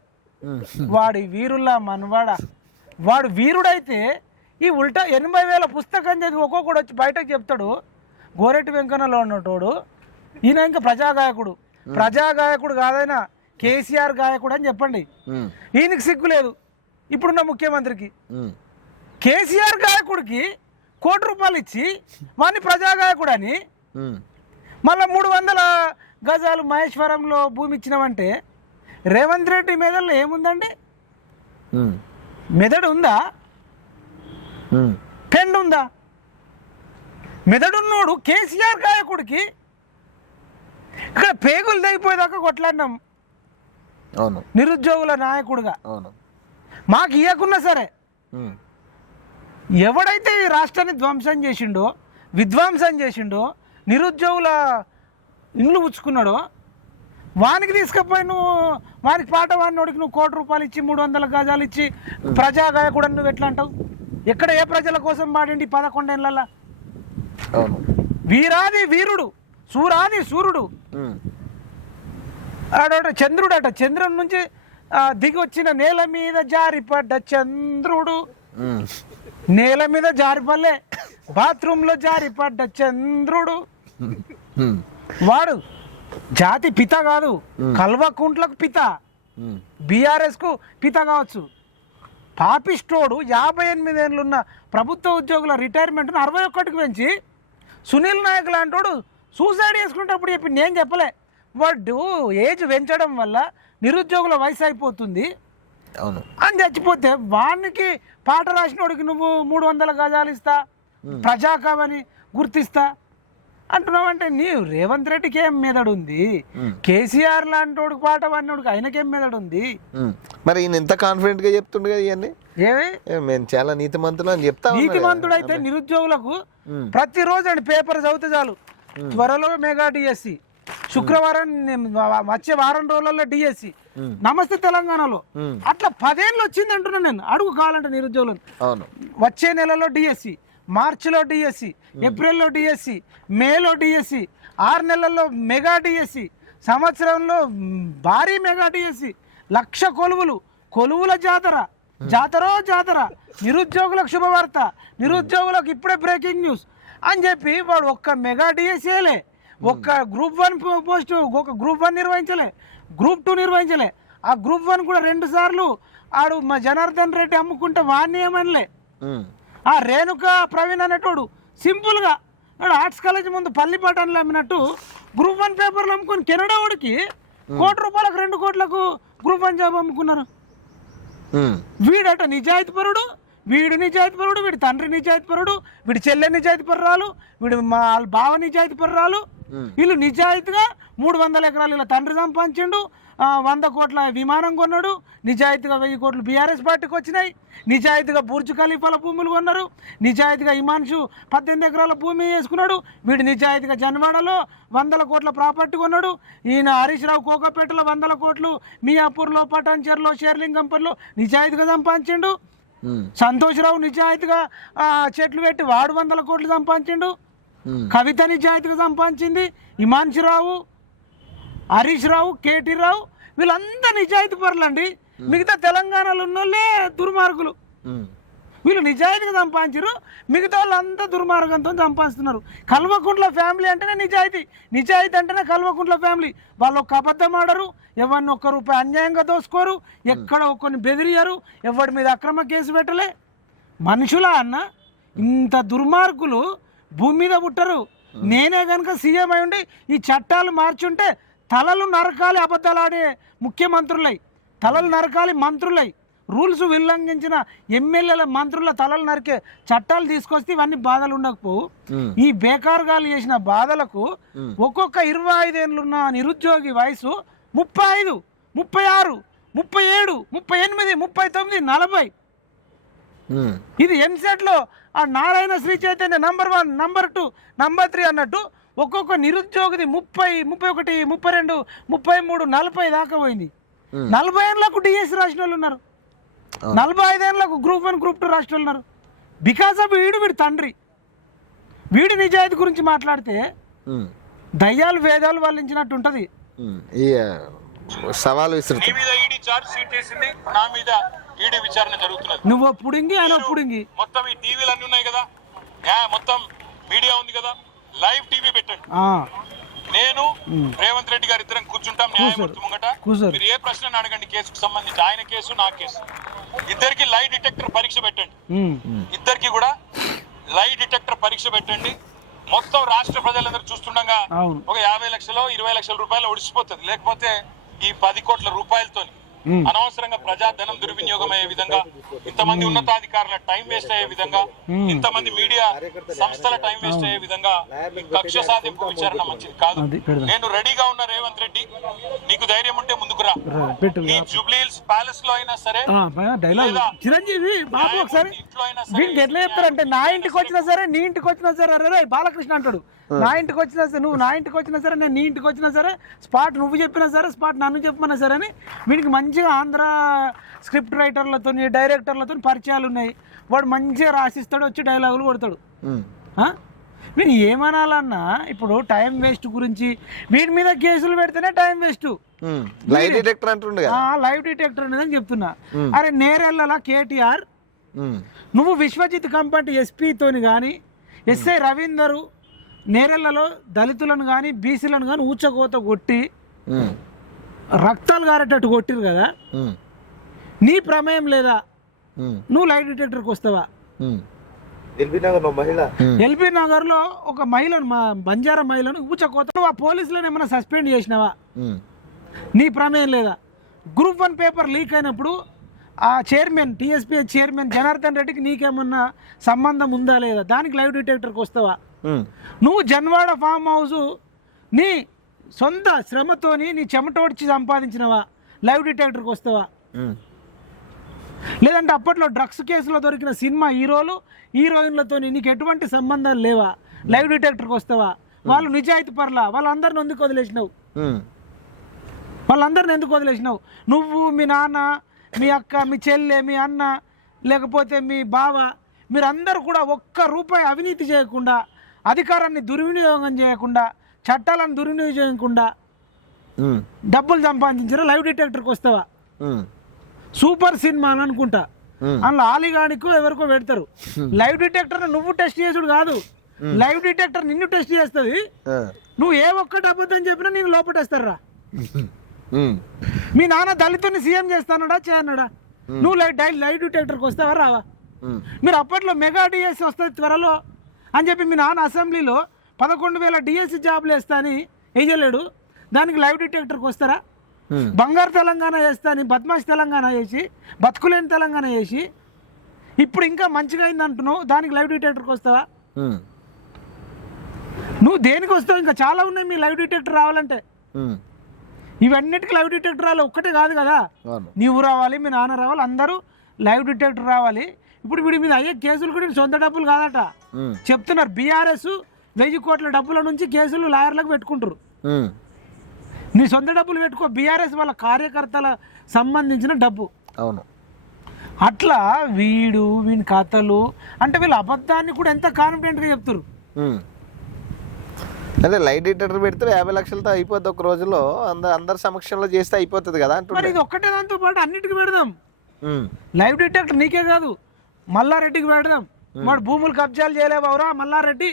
వాడి వీరుల్లా మనవాడ. వాడు వీరుడైతే ఈ ఉల్టా 80,000 పుస్తకం చదివి ఒక్కొక్కడు వచ్చి బయటకు చెప్తాడు. గోరెట్టి వెంకన్నలో ఉన్నటోడు ఈయన ఇంకా ప్రజాగాయకుడు. ప్రజాగాయకుడు కాదైనా కేసీఆర్ గాయకుడు అని చెప్పండి. ఈయనకి సిగ్గు లేదు ఇప్పుడున్న ముఖ్యమంత్రికి. కేసీఆర్ గాయకుడికి ₹1,00,00,000 ఇచ్చి వాడిని ప్రజాగాయకుడు అని మళ్ళీ 300 గజాలు మహేశ్వరంలో భూమి ఇచ్చినామంటే రేవంత్ రెడ్డి మెదడులో ఏముందండి? మెదడు ఉందా? పెండు ఉందా? మెదడున్నోడు కేసీఆర్ గాయకుడికి ఇక్కడ పేగులు తెగిపోయేదాకా కొట్లాడినాం. అవును. నిరుద్యోగుల నాయకుడుగా అవును. మాకు ఇవ్వకున్నా సరే ఎవడైతే ఈ రాష్ట్రాన్ని ధ్వంసం చేసిండో, విధ్వంసం చేసిండో, నిరుద్యోగుల ఇండ్లు పుచ్చుకున్నాడో వానికి తీసుకుపోయి నువ్వు వానికి పాట వాడినోడికి నువ్వు ₹1,00,00,000 ఇచ్చి 300 గజాలు ఇచ్చి ప్రజాగాయకుడు నువ్వు ఎట్లా అంటావు? ఎక్కడ ఏ ప్రజల కోసం పాడిండి 11 ఏళ్ళ? వీరాది వీరుడు, సూరాది సూర్యుడు, ఆడట చంద్రుడట. చంద్రుడి నుంచి దిగి వచ్చిన నేల మీద జారిపడ్డ చంద్రుడు, నేల మీద జారిపల్లే బాత్రూంలో జారిపడ్డ చంద్రుడు. వాడు జాతి పిత కాదు, కల్వకుంట్లకు పిత, BRS కు పిత కావచ్చు. పాపిస్టోడు 58 ఏళ్ళున్న ప్రభుత్వ ఉద్యోగుల రిటైర్మెంట్ను 61కి పెంచి సునీల్ నాయక్ లాంటోడు సూసైడ్ చేసుకుంటప్పుడు చెప్పి నేను చెప్పలే. వాడు ఏజ్ పెంచడం వల్ల నిరుద్యోగుల వయసు అయిపోతుంది అని చచ్చిపోతే వానికి పాట రాసినోడికి నువ్వు 300 గజాలు ఇస్తా, ప్రజాకవని గుర్తిస్తా అంటున్నావంటే నీ రేవంత్ రెడ్డికి ఏం మెదడు ఉంది? కేసీఆర్ లాంటి పాట పాడినోడికి ఆయనకేం మెదడు ఉంది? మరి ఈయన ఎంత కాన్ఫిడెంట్ గా చెప్తుండే కదా ఇవన్నీ. మేము చాలా నీతిమంతులు అని చెప్తా. నీతిమంతుడు అయితే నిరుద్యోగులకు ప్రతిరోజు అండి పేపర్ చదివితే చాలు, త్వరలో మెగా డిఎస్సి, శుక్రవారం వచ్చే వారం రోజులలో డిఎస్సి, నమస్తే తెలంగాణలో అట్లా 10 ఏళ్ళు వచ్చింది అంటున్నా నేను. అడుగు కావాలంటే నిరుద్యోగులను. వచ్చే నెలలో డిఎస్సి, మార్చిలో డిఎస్సి, ఏప్రిల్లో డిఎస్సి, మేలో డిఎస్సి, 6 నెలల్లో మెగా డిఎస్సి, సంవత్సరంలో భారీ మెగా డిఎస్సి, 1,00,000 కొలువుల జాతర, జాతర నిరుద్యోగులకు శుభవార్త, నిరుద్యోగులకు ఇప్పుడే బ్రేకింగ్ న్యూస్ అని చెప్పి వాడు ఒక్క మెగా డిఎస్ఏలే, ఒక్క గ్రూప్ 1 పోస్ట్, ఒక గ్రూప్ 1 నిర్వహించలే, గ్రూప్ 2 నిర్వహించలే. ఆ గ్రూప్ 1 కూడా 2 సార్లు ఆడు మా జనార్దన్ రెడ్డి అమ్ముకుంటే వాడిని ఏమనలే. ఆ రేణుక ప్రవీణ్ అనేటోడు సింపుల్గా ఆర్ట్స్ కాలేజ్ ముందు పల్లి పట్టణంలో అమ్మినట్టు గ్రూప్ 1 పేపర్లు అమ్ముకొని కెనడా వాడికి ₹1 2 కోట్లకు గ్రూప్ 1 జాబ్ అమ్ముకున్నారు. వీడట నిజాయితీపరుడు, వీడి తండ్రి నిజాయితీపరుడు, వీడి చెల్లె నిజాయితీపరురాలు, వీడు మా బావ నిజాయితీపరురాలు. వీళ్ళు నిజాయితీగా 300 ఎకరాలు ఇలా తండ్రి సంపాదించిండు, 100 కోట్ల విమానం కొన్నాడు, నిజాయితీగా 1000 కోట్లు బీఆర్ఎస్ పార్టీకి వచ్చినాయి, నిజాయితీగా బుర్జ్ ఖలీఫాల భూములు కొన్నారు, నిజాయితీగా ఇమాన్షు 18 ఎకరాల భూమి వేసుకున్నాడు, వీడు నిజాయితీగా జన్వాడలో 100 కోట్ల ప్రాపర్టీ కొన్నాడు, ఈయన హరీష్ రావు కోకపేటలో 100 కోట్లు, మియాపూర్లో, పటాన్చెర్లో, షేర్లింగంపర్లో నిజాయితీగా సంపాదించిండు, సంతోష్రావు నిజాయితీగా చెట్లు పెట్టి వాడు 100 కోట్లు సంపాదించిండు, కవిత నిజాయితీగా సంపాదించింది, ఇమాన్షు రావు, హరీష్ రావు, కేటీ రావు వీళ్ళంతా నిజాయితీ పరులండి. మిగతా తెలంగాణలో ఉన్నోళ్ళే దుర్మార్గులు. వీళ్ళు నిజాయితీగా సంపాదించారు, మిగతా వాళ్ళంతా దుర్మార్గంతో సంపాదిస్తున్నారు. కల్వకుంట్ల ఫ్యామిలీ అంటేనే నిజాయితీ అంటేనే కల్వకుంట్ల ఫ్యామిలీ. వాళ్ళు ఒక అబద్ధం ఆడరు, ఎవరిని ₹1 అన్యాయంగా దోసుకోరు, ఎక్కడ ఒక్కరిని బెదిరియరు, ఎవరి మీద అక్రమ కేసు పెట్టలే. మనుషులా అన్న ఇంత దుర్మార్గులు భూమి మీద పుట్టరు. నేనే కనుక సీఎం అయి ఉండి ఈ చట్టాలు మార్చుంటే తలలు నరకాలి అబద్ధాలు ఆడే ముఖ్యమంత్రులై, తలలు నరకాలి మంత్రులై, రూల్స్ ఉల్లంఘించిన ఎమ్మెల్యేల మంత్రుల తలలు నరికే చట్టాలు తీసుకొస్తే ఇవన్నీ బాధలు ఉండకపోవు. ఈ బేకార్గాలు చేసిన బాధలకు ఒక్కొక్క 25 ఏళ్ళున్న నిరుద్యోగి వయసు 35, 36, 37, 38, 39, 40. ఇది ఎంసెట్లో ఆ నారాయణ శ్రీ చైతన్య #1, #2, #3 అన్నట్టు ఒక్కొక్క నిరుద్యోగిది 30, 31, 32, 33, 40 దాకా పోయింది. 40 ఏళ్ళకు డిఎస్ రాసిన వాళ్ళు ఉన్నారు, 45 ఏళ్ళకు గ్రూప్ 1, గ్రూప్ 2 రాసిన వాళ్ళు ఉన్నారు. బికాస్ ఆఫ్ వీడి తండ్రి. వీడి నిజాయితీ గురించి మాట్లాడితే దయ్యాలు వేదాలు వల్లించినట్టు ఉంటది. సవాలు విచారణ జరుగుతున్నది. నువ్వు పుడింగి ఆయన పుడింగి మొత్తం ఈ టీవీలు అన్ని ఉన్నాయి కదా, మొత్తం మీడియా ఉంది కదా, లైవ్ టీవీ పెట్టండి. నేను రేవంత్ రెడ్డి గారు ఇద్దరం కూర్చుంటాం న్యాయమూర్తి ముంగట. మీరు ఏ ప్రశ్న అడగండి కేసుకు సంబంధించి, ఆయన కేసు నా కేసు, ఇద్దరికి లై డిటెక్టర్ పరీక్ష పెట్టండి. ఇద్దరికి కూడా లై డిటెక్టర్ పరీక్ష పెట్టండి. మొత్తం రాష్ట్ర ప్రజలందరూ చూస్తుండగా ఒక 50 లక్షలు 20 లక్షల రూపాయలు ఒడిసిపోతుంది. లేకపోతే ఈ 10 కోట్ల రూపాయలతో అనవసరంగా ప్రజాధనం దుర్వినియోగం అయ్యే విధంగా, ఇంతమంది ఉన్నతాధికారుల టైం వేస్ట్ అయ్యే విధంగా, ఇంతమంది మీడియా సంస్థల టైం వేస్ట్ అయ్యే విధంగా కక్ష సాధింపు విచారణ మంచిది కాదు. నేను రెడీగా ఉన్న రేవంత్ రెడ్డి, నీకు ధైర్యం ఉంటే ముందుకు రా. నీ జూబ్లీ హిల్స్ ప్యాలెస్ లో అయినా సరే, చిరంజీవి బాబు ఒకసారి ఎట్లా చెప్తారంటే, నా ఇంటికి వచ్చినా సరే, నీ ఇంటికి వచ్చినా సరే, అరే బాలకృష్ణ అంటాడు, నా ఇంటికి వచ్చినా సరే, నువ్వు నా ఇంటికి వచ్చినా సరే, నేను నీ ఇంటికి వచ్చినా సరే, స్పాట్ నువ్వు చెప్పినా సరే, స్పాట్ నన్ను చెప్పినా సరే అని వీడికి మంచిగా ఆంధ్ర స్క్రిప్ట్ రైటర్లతో, డైరెక్టర్లతో పరిచయాలు ఉన్నాయి. వాడు మంచిగా రాసిస్తాడు, వచ్చి డైలాగులు కొడతాడు. వీడు ఏమనాలన్నా ఇప్పుడు టైం వేస్ట్ గురించి వీడి మీద కేసులు పెడితేనే టైం వేస్ట్. లైవ్ డిటెక్టర్ అంటుండే, లైవ్ డిటెక్టర్ అని చెప్తున్నా. అరే నేరెళ్ళలా కేటీఆర్, నువ్వు విశ్వజిత్ కంపంటి ఎస్పీతోని కానీ, ఎస్ఐ రవీందరు నేరెళ్లలో దళితులను కానీ బీసీలను కానీ ఊచకోత కొట్టి రక్తాలు గారేటట్టు కొట్టిరు కదా, నీ ప్రమేయం లేదా? నువ్వు లైట్ డిటెక్టర్కి వస్తావా? ఎల్బీ నగర్ లో ఒక మహిళను, బంజారా మహిళను ఊచకోత, నువ్వు ఆ పోలీసులను ఏమైనా సస్పెండ్ చేసినావా? నీ ప్రమేయం లేదా? గ్రూప్ 1 పేపర్ లీక్ అయినప్పుడు ఆ చైర్మన్, టీఎస్పీ చైర్మన్ జనార్దన్ రెడ్డికి నీకేమన్నా సంబంధం ఉందా లేదా? దానికి లైవ్ డిటెక్టర్కి వస్తావా? నువ్వు జన్వాడ ఫామ్ హౌస్ నీ సొంత శ్రమతోని నీ చెమటోడ్చి సంపాదించినవా? లైవ్ డిటెక్టర్కి వస్తావా? లేదంటే అప్పట్లో డ్రగ్స్ కేసులో దొరికిన సినిమా హీరోలు హీరోయిన్లతో నీకు ఎటువంటి సంబంధాలు లేవా? లైవ్ డిటెక్టర్కి వస్తావా? వాళ్ళు నిజాయితీ పర్లా, వాళ్ళందరిని ఎందుకు వదిలేసినావు? వాళ్ళందరిని ఎందుకు వదిలేసినావు? నువ్వు, మీ నాన్న, మీ అక్క, మీ చెల్లె, మీ అన్న, లేకపోతే మీ బావ, మీరందరూ కూడా ₹1 అవినీతి చేయకుండా, అధికారాన్ని దుర్వినియోగం చేయకుండా, చట్టాలను దుర్వినియోగం చేయకుండా డబ్బులు సంపాదించారు. లైవ్ డిటెక్టర్కి వస్తావా? సూపర్ సినిమా అని అనుకుంటా, అందులో ఆలిగానికో ఎవరికో పెడతారు. లైవ్ డిటెక్టర్ నువ్వు టెస్ట్ చేసుడు కాదు, లైవ్ డిటెక్టర్ నిన్ను టెస్ట్ చేస్తుంది. నువ్వు ఏ ఒక్కటి అబద్ధం చెప్పినా నేను లోపటేస్తారా? మీ నాన్న దళితుని సీఎం చేస్తానడా చేయన్నాడా? నువ్వు లైవ్ డిటెక్టర్కి వస్తావా రావా? మీరు అప్పట్లో మెగా డిఎస్సి వస్తుంది త్వరలో అని చెప్పి మీ నాన్న అసెంబ్లీలో 11,000 డిఎస్సి జాబులు వేస్తా అని వేయలేడు. దానికి లైవ్ డిటెక్టర్కి వస్తారా? బంగారు తెలంగాణ వేస్తా అని బద్మాష్ తెలంగాణ వేసి బతుకులేని తెలంగాణ వేసి ఇప్పుడు ఇంకా మంచిగా అయింది అంటున్నావు, దానికి లైవ్ డిటెక్టర్కి వస్తావా? నువ్వు దేనికి వస్తావు? ఇంకా చాలా ఉన్నాయి మీ లైవ్ డిటెక్టర్ రావాలంటే. ఇవన్నిటికీ లైవ్ డిటెక్టర్ రావాలి, ఒక్కటే కాదు కదా. నీవు రావాలి, మీ నాన్న రావాలి, అందరూ లైవ్ డిటెక్టర్ రావాలి. ఇప్పుడు వీడి మీద అయ్యే కేసులు కూడా సొంత డబ్బులు కాదట చెప్తున్నారు. బీఆర్ఎస్ 1000 కోట్ల డబ్బుల నుంచి కేసులు లాయర్లకు పెట్టుకుంటారు. నీ సొంత డబ్బులు పెట్టుకో, బీఆర్ఎస్ వాళ్ళ కార్యకర్తల సంబంధించిన డబ్బు. అవును. అట్లా వీని కథలు అంటే వీళ్ళ అబద్ధాన్ని కూడా ఎంత కాన్ఫిడెంట్గా చెప్తారు. అంటే లైట్ డిటెక్టర్ పెడితే 50 లక్షలతో అయిపోద్ది ఒక రోజులో, అందరి సమక్షంలో చేస్తే అయిపోతుంది కదా మరి ఇది ఒక్కటే దాంతో పాటు అన్నిటికీ పెడదాం. లైవ్ డిటెక్టర్ నీకే కాదు, మల్లారెడ్డికి పెడదాం. వాడు భూములు కబ్జాలు చేయలేవరా మల్లారెడ్డి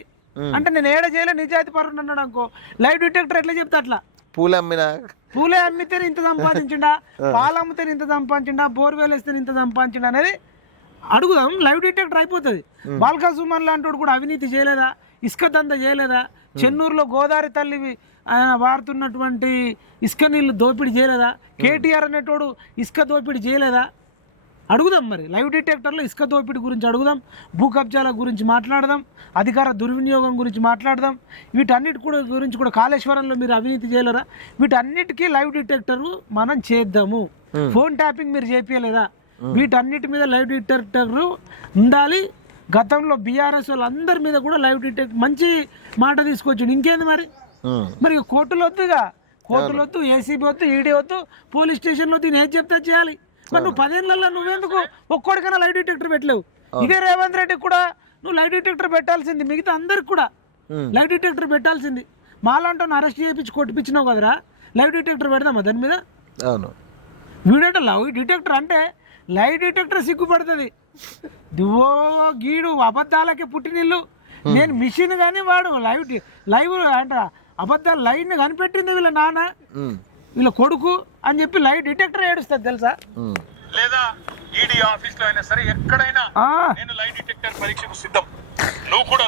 అంటే నేను ఏడ చేయలే నిజాయితీ పరుడు అన్నాడు అనుకో, లైవ్ డిటెక్టర్ ఎట్లా చెప్తా అట్లా. పూలే అమ్మితే ఇంత సంపాదించిండా, పాలు అమ్మితే ఇంత సంపాదించిండా, బోర్వేల్ వేస్తే ఇంత సంపాదించిండా అనేది అడుగుదాం. లైవ్ డిటెక్టర్ అయిపోతుంది. బాల్కా సుమన్ లాంటి కూడా అవినీతి చేయలేదా, ఇసుక దంద చేయలేదా, చెన్నూరులో గోదావరి తల్లి వారుతున్నటువంటి ఇసుక నీళ్ళు దోపిడీ చేయలేదా, కేటీఆర్ అనేటోడు ఇసుక దోపిడీ చేయలేదా? అడుగుదాం. మరి లైవ్ డిటెక్టర్లో ఇసుక దోపిడీ గురించి అడుగుదాం, భూ కబ్జాల గురించి మాట్లాడదాం, అధికార దుర్వినియోగం గురించి మాట్లాడదాం. వీటన్నిటి గురించి కూడా కాళేశ్వరంలో మీరు అవినీతి చేయలేరా, వీటన్నిటికీ లైవ్ డిటెక్టరు మనం చేద్దాము. ఫోన్ ట్యాపింగ్ మీరు చేపియలేదా, వీటన్నిటి మీద లైవ్ డిటెక్టర్ ఉండాలి. గతంలో బీఆర్ఎస్ వాళ్ళందరి మీద కూడా లైవ్ డిటెక్టర్ మంచి మాట తీసుకొచ్చిండు. ఇంకేంది మరి కోర్టులు వద్దుగా, కోర్టులు వద్దు, ఏసీబీ వద్దు, ఈడీ వద్దు, పోలీస్ స్టేషన్లో వద్దు, నేను చెప్తా చేయాలి. మరి నువ్వు 10 ఏళ్ళల్లో నువ్వెందుకు ఒక్కడికైనా లైవ్ డిటెక్టర్ పెట్టలేవు? ఇదే రేవంత్ రెడ్డికి కూడా నువ్వు లైవ్ డిటెక్టర్ పెట్టాల్సింది, మిగతా అందరికి కూడా లైవ్ డిటెక్టర్ పెట్టాల్సింది. మాలాంటి అరెస్ట్ చేయించి కొట్టిపించినావు కదరా, లైవ్ డిటెక్టర్ పెడదామా దాని మీద? వీడంటే లైవ్ డిటెక్టర్ అంటే లైవ్ డిటెక్టర్ సిగ్గుపడుతుంది. దువ్వో గీడు అబద్ధాలకే పుట్టినిల్లు. నేను మిషన్ కానీ వాడు లైవ్ అంట అబద్ధాలు లైవ్ని కనిపెట్టింది వీళ్ళ నాన్న, వీళ్ళ కొడుకు అని చెప్పి లైవ్ డిటెక్టర్ ఏడుస్తుంది తెలుసా? లేదా ఈడీ ఆఫీస్ లో అయినా సరే ఎక్కడైనా నేను లైవ్ డిటెక్టర్ పరీక్షకు సిద్ధం, నువ్వు కూడా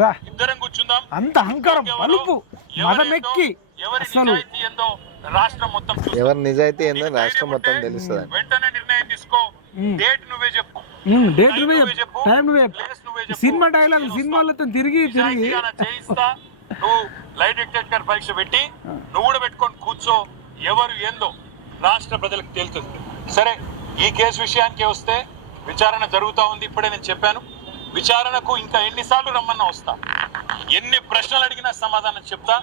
రా, ఇద్దరం కూర్చుందాం. అంత అహంకారం పలుపు మదమెక్కి ఎవరి నిజాయితీ ఏందో రాష్ట్రం మొత్తం తెలుస్తుంది. వెంటనే నిర్ణయం తీసుకో. డేట్ నువ్వే చెప్పు, డేట్ నువ్వే చెప్పు, టైం నువ్వే చెప్పు. సినిమా డైలాగ్ సినిమాలతో తిరిగి చేయిస్తా. నువ్వు లైవ్ డిటెక్టర్ పరీక్ష పెట్టి నువ్వు కూడా పెట్టుకొని కూర్చో. ఎవరు ఏందో రాష్ట్ర ప్రజలకు తేలుతుంది. సరే, ఈ కేసు విషయానికి వస్తే విచారణ జరుగుతూ ఉంది. ఇప్పుడే నేను చెప్పాను, విచారణకు ఇంకా ఎన్నిసార్లు రమ్మన్నా వస్తా, ఎన్ని ప్రశ్నలు అడిగినా సమాధానం చెప్తా,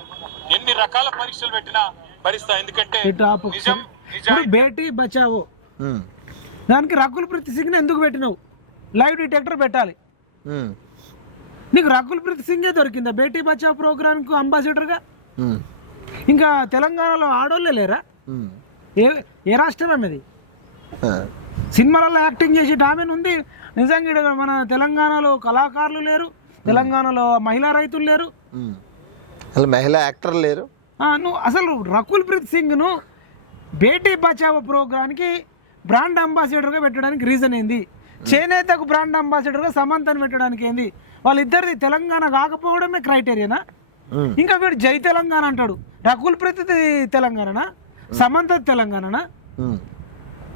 ఎన్ని రకాల పరీక్షలు పెట్టినా భరిస్తా. ఎందుకంటే నిజం బేటీ బచావో దానికి రకుల్ ప్రీత్ సింగ్ ఎందుకు పెట్టినావు? లైవ్ డిటెక్టర్ పెట్టాలి. నీకు రకుల్ ప్రీత్ సింగే దొరికిందా బేటీ బచావ్ ప్రోగ్రామ్ కు అంబాసిడర్గా? ఇంకా తెలంగాణలో ఆడోళ్ళే లేరా? ఏ రాష్ట్రం అన్నది? సినిమాలలో యాక్టింగ్ చేసి ఆమెను ఉంది. నిజంగా మన తెలంగాణలో కళాకారులు లేరు, తెలంగాణలో మహిళా రైతులు లేరు, మహిళా యాక్టర్ లేరు. నువ్వు అసలు రకుల్ ప్రీత్ సింగ్ను బేటీ బచావో ప్రోగ్రామ్కి బ్రాండ్ అంబాసిడర్గా పెట్టడానికి రీజన్ ఏంది? చేనేతకు బ్రాండ్ అంబాసిడర్గా సమంతను పెట్టడానికి ఏంది? వాళ్ళిద్దరిది తెలంగాణ కాకపోవడమే క్రైటీరియానా? ఇంకా వీడు జై తెలంగాణ అంటాడు. రకుల్ ప్రీత్ తెలంగాణనా, సమంత తెలంగాణనా?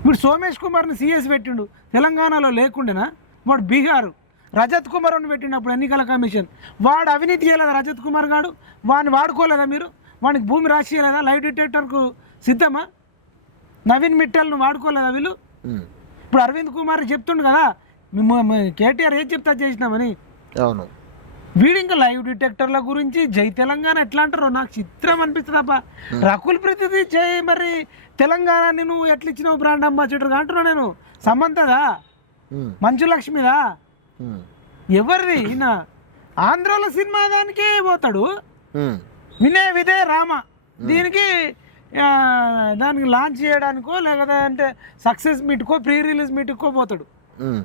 వీడు సోమేష్ కుమార్ని సిఎస్ పెట్టిండు, తెలంగాణలో లేకుండానా? వాడు బీహారు. రజత్ కుమార్ అని పెట్టినప్పుడు ఎన్నికల కమిషన్ వాడు అవినీతి చేయలేదా? రజత్ కుమార్ గాడు వాడిని వాడుకోలేదా మీరు? వాడికి భూమి రాసి చేయలేదా? లైవ్ డిటెక్టర్కు సిద్ధమా? నవీన్ మిట్టల్ను వాడుకోలేదా వీళ్ళు? ఇప్పుడు అరవింద్ కుమార్ చెప్తుండు కదా, కేటీఆర్ ఏం చెప్తా చేసినామని. అవును. వీడు ఇంకా లైవ్ డిటెక్టర్ల గురించి జై తెలంగాణ ఎట్లా అంటారో నాకు చిత్రం అనిపిస్తుంది అబ్బా. రకుల్ ప్రీత్ జై మరి తెలంగాణని నువ్వు ఎట్లా ఇచ్చినావు బ్రాండ్ అంబాసిడర్గా అంటున్నా నేను. సమంతదా, మంచు లక్ష్మిదా, ఎవరిది? ఈయన ఆంధ్రాలో సినిమా దానికే పోతాడు, విదే రామ దీనికి దానికి లాంచ్ చేయడానికో లేకపోతే అంటే సక్సెస్ మీట్కో ప్రీ రిలీజ్ మీట్కో పోతాడు. ఉమ్,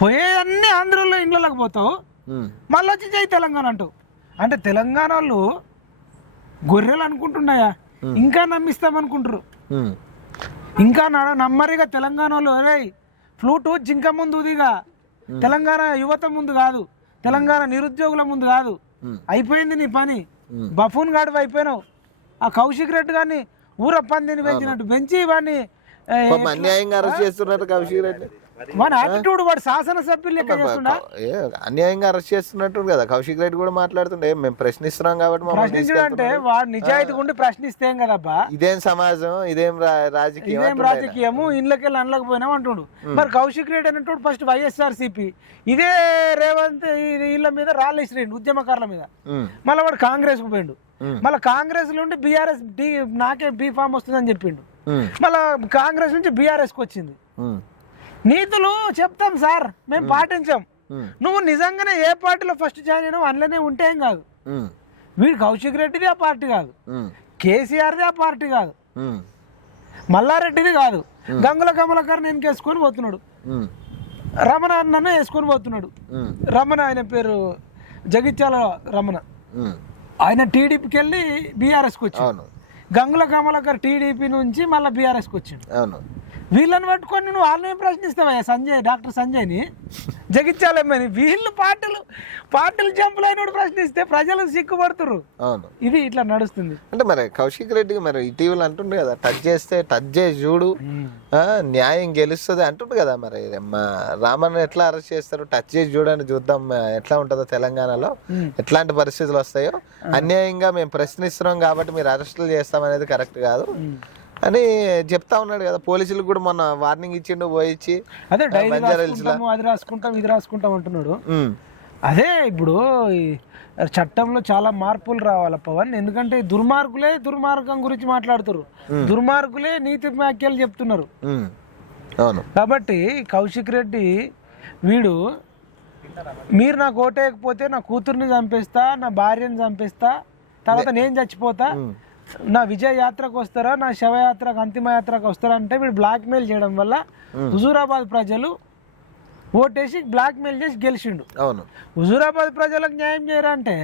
పోయేదన్నీ ఆంధ్రలో ఇండ్లలోకి పోతావు, ఉమ్, మళ్ళీ వచ్చి జై తెలంగాణ అంటావు. అంటే తెలంగాణ వాళ్ళు గొర్రెలు అనుకుంటున్నాయా, ఇంకా నమ్మిస్తామనుకుంటారు. ఉమ్, ఇంకా నమ్మరిగా తెలంగాణ వాళ్ళు అరే ఫ్లూటు జింక ముందు ఊదిగా, తెలంగాణ యువత ముందు కాదు, తెలంగాణ నిరుద్యోగుల ముందు కాదు. అయిపోయింది నీ పని, బఫూన్ గాడు అయిపోయినావు. ఆ కౌశిక్ రెడ్డి గారిని ఊర పందిని పెంచినట్టు పెంచి వాడిని పాపం అన్యాయంగా అరెస్ట్ చేస్తున్నట్టు కౌశిక్ రెడ్డి. వాడి యాటిట్యూడ్, వాడు శాసనసభ్యులు లెక్క చేస్తున్నా. అన్యాయంగా అరెస్ట్ చేస్తున్నట్టు కదా కౌశిక్ రెడ్డి కూడా మాట్లాడుతుండే. మేము ప్రశ్నిస్తున్నాం కాబట్టి మమ్మల్ని ప్రశ్నించడం అంటే వాడు నిజాయితీ ఉండి ప్రశ్నిస్తేం కదబ్బా. ఇదేం సమాజం, ఇదేం రాజకీయం, ఇదేం రాజకీయము, ఇళ్ళకెళ్ళి అనలేక పోయినాం అంటుండు. మరి కౌశిక్ రెడ్డి అనేటోడు ఫస్ట్ వైఎస్ఆర్సీపీ, ఇదే రేవంత్ వీళ్ళ మీద రాళ్ళు ఇసిరేండు ఉద్యమకారుల మీద. మళ్ళీ వాడు కాంగ్రెస్ కు పోయిండు, మళ్ళీ కాంగ్రెస్ నుండి బీఆర్ఎస్ నాకే బీ ఫామ్ వస్తుందని చెప్పిండు, మళ్ళా కాంగ్రెస్ నుంచి బీఆర్ఎస్ కి వచ్చింది. నీతులు చెప్తాం సార్, మేము పాటించాం. నువ్వు నిజంగానే ఏ పార్టీలో ఫస్ట్ జాయిన్ అయినావు అందులోనే ఉంటే ఏం కాదు. వీడు కౌశిక్ రెడ్డిది ఆ పార్టీ కాదు, కేసీఆర్ది ఆ పార్టీ కాదు, మల్లారెడ్డిది కాదు, గంగుల కమలకర్ నేను వేసుకొని పోతున్నాడు, రమణ అన్న వేసుకొని పోతున్నాడు. రమణ ఆయన పేరు జగిత్యాల రమణ, ఆయన టీడీపీకి వెళ్ళి బీఆర్ఎస్కి వచ్చాడు. గంగుల కమలకర్ టీడీపీ నుంచి మళ్ళీ బీఆర్ఎస్కి వచ్చాడు. వీళ్ళని పట్టుకొని నువ్వు వాళ్ళని ప్రశ్నిస్తావా సంజయ్, డాక్టర్ సంజయ్ని జగిత్యాలమ్మని. వీళ్ళు పార్టీలు జంపులైన ప్రశ్నిస్తే ప్రజలు సిగ్గుపడుతురు. ఇది ఇట్లా నడుస్తుంది. అంటే మరి కౌశిక్ రెడ్డికి మరి ఇటీవల అంటుండే కదా, టచ్ చేసి చూడు న్యాయం గెలుస్తుంది అంటుండే కదా. మరి మా రామన్ ఎట్లా అరెస్ట్ చేస్తారు, టచ్ చేసి చూడని చూద్దాం ఎట్లా ఉంటుందో తెలంగాణలో, ఎట్లాంటి పరిస్థితులు వస్తాయో. అన్యాయంగా మేము ప్రశ్నిస్తున్నాం కాబట్టి మీరు అరెస్టులు చేస్తాం అనేది కరెక్ట్ కాదు అని చెప్తా ఉన్నాడు కదా. పోలీసులకు కూడా మొన్న వార్నింగ్ ఇచ్చిండు, పోయిచ్చి అదే అది రాసుకుంటాం ఇది రాసుకుంటాం అంటున్నాడు. అదే ఇప్పుడు చట్టంలో చాలా మార్పులు రావాలి పవన్. ఎందుకంటే దుర్మార్గులే దుర్మార్గం గురించి మాట్లాడుతారు, దుర్మార్గులే నీతి వ్యాఖ్యలు చెప్తున్నారు. కాబట్టి కౌశిక్ రెడ్డి వీడు మీరు నాకు ఓటేయకపోతే నా కూతుర్ని చంపేస్తా, నా భార్యని చంపేస్తా, తర్వాత నేను చచ్చిపోతా, నా విజయ యాత్రకు వస్తారా, నా శవయాత్రకు అంతిమ యాత్రకు వస్తారా అంటే వీడు బ్లాక్ మెయిల్ చేయడం వల్ల హుజూరాబాద్ ప్రజలు ఓటేసి బ్లాక్ మెయిల్ చేసి గెలిచిండు. హుజూరాబాద్ ప్రజలకు న్యాయం చేయరా అంటే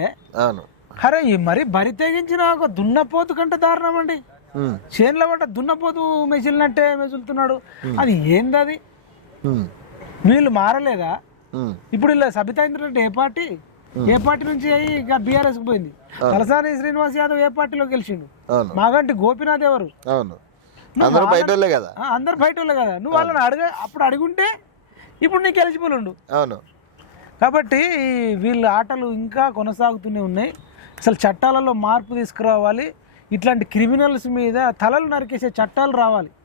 అరే మరి బరి తెగించిన ఒక దున్నపోతు కంటే దారుణం అండి. చేనుల పట్ట దున్నపోతు మెసిలినట్టే మెసులుతున్నాడు. అది ఏంది అది? వీళ్ళు మారలేదా? ఇప్పుడు ఇలా సబితా ఇంద్రెడ్డి ఏ పార్టీ నుంచి ఇక బీఆర్ఎస్ కు పోయింది. తలసాని శ్రీనివాస్ యాదవ్ ఏ పార్టీలో గెలిచిండు? మాగంటి గోపీనాథ్ ఎవరు? అందరు బయట వాళ్ళే కదా. నువ్వు వాళ్ళని అప్పుడు అడుగుంటే ఇప్పుడు నీకు ఎలిజిబుల్ ఉండు. కాబట్టి వీళ్ళ ఆటలు ఇంకా కొనసాగుతూనే ఉన్నాయి. అసలు చట్టాలలో మార్పు తీసుకురావాలి. ఇట్లాంటి క్రిమినల్స్ మీద తలలు నరికేసే చట్టాలు రావాలి.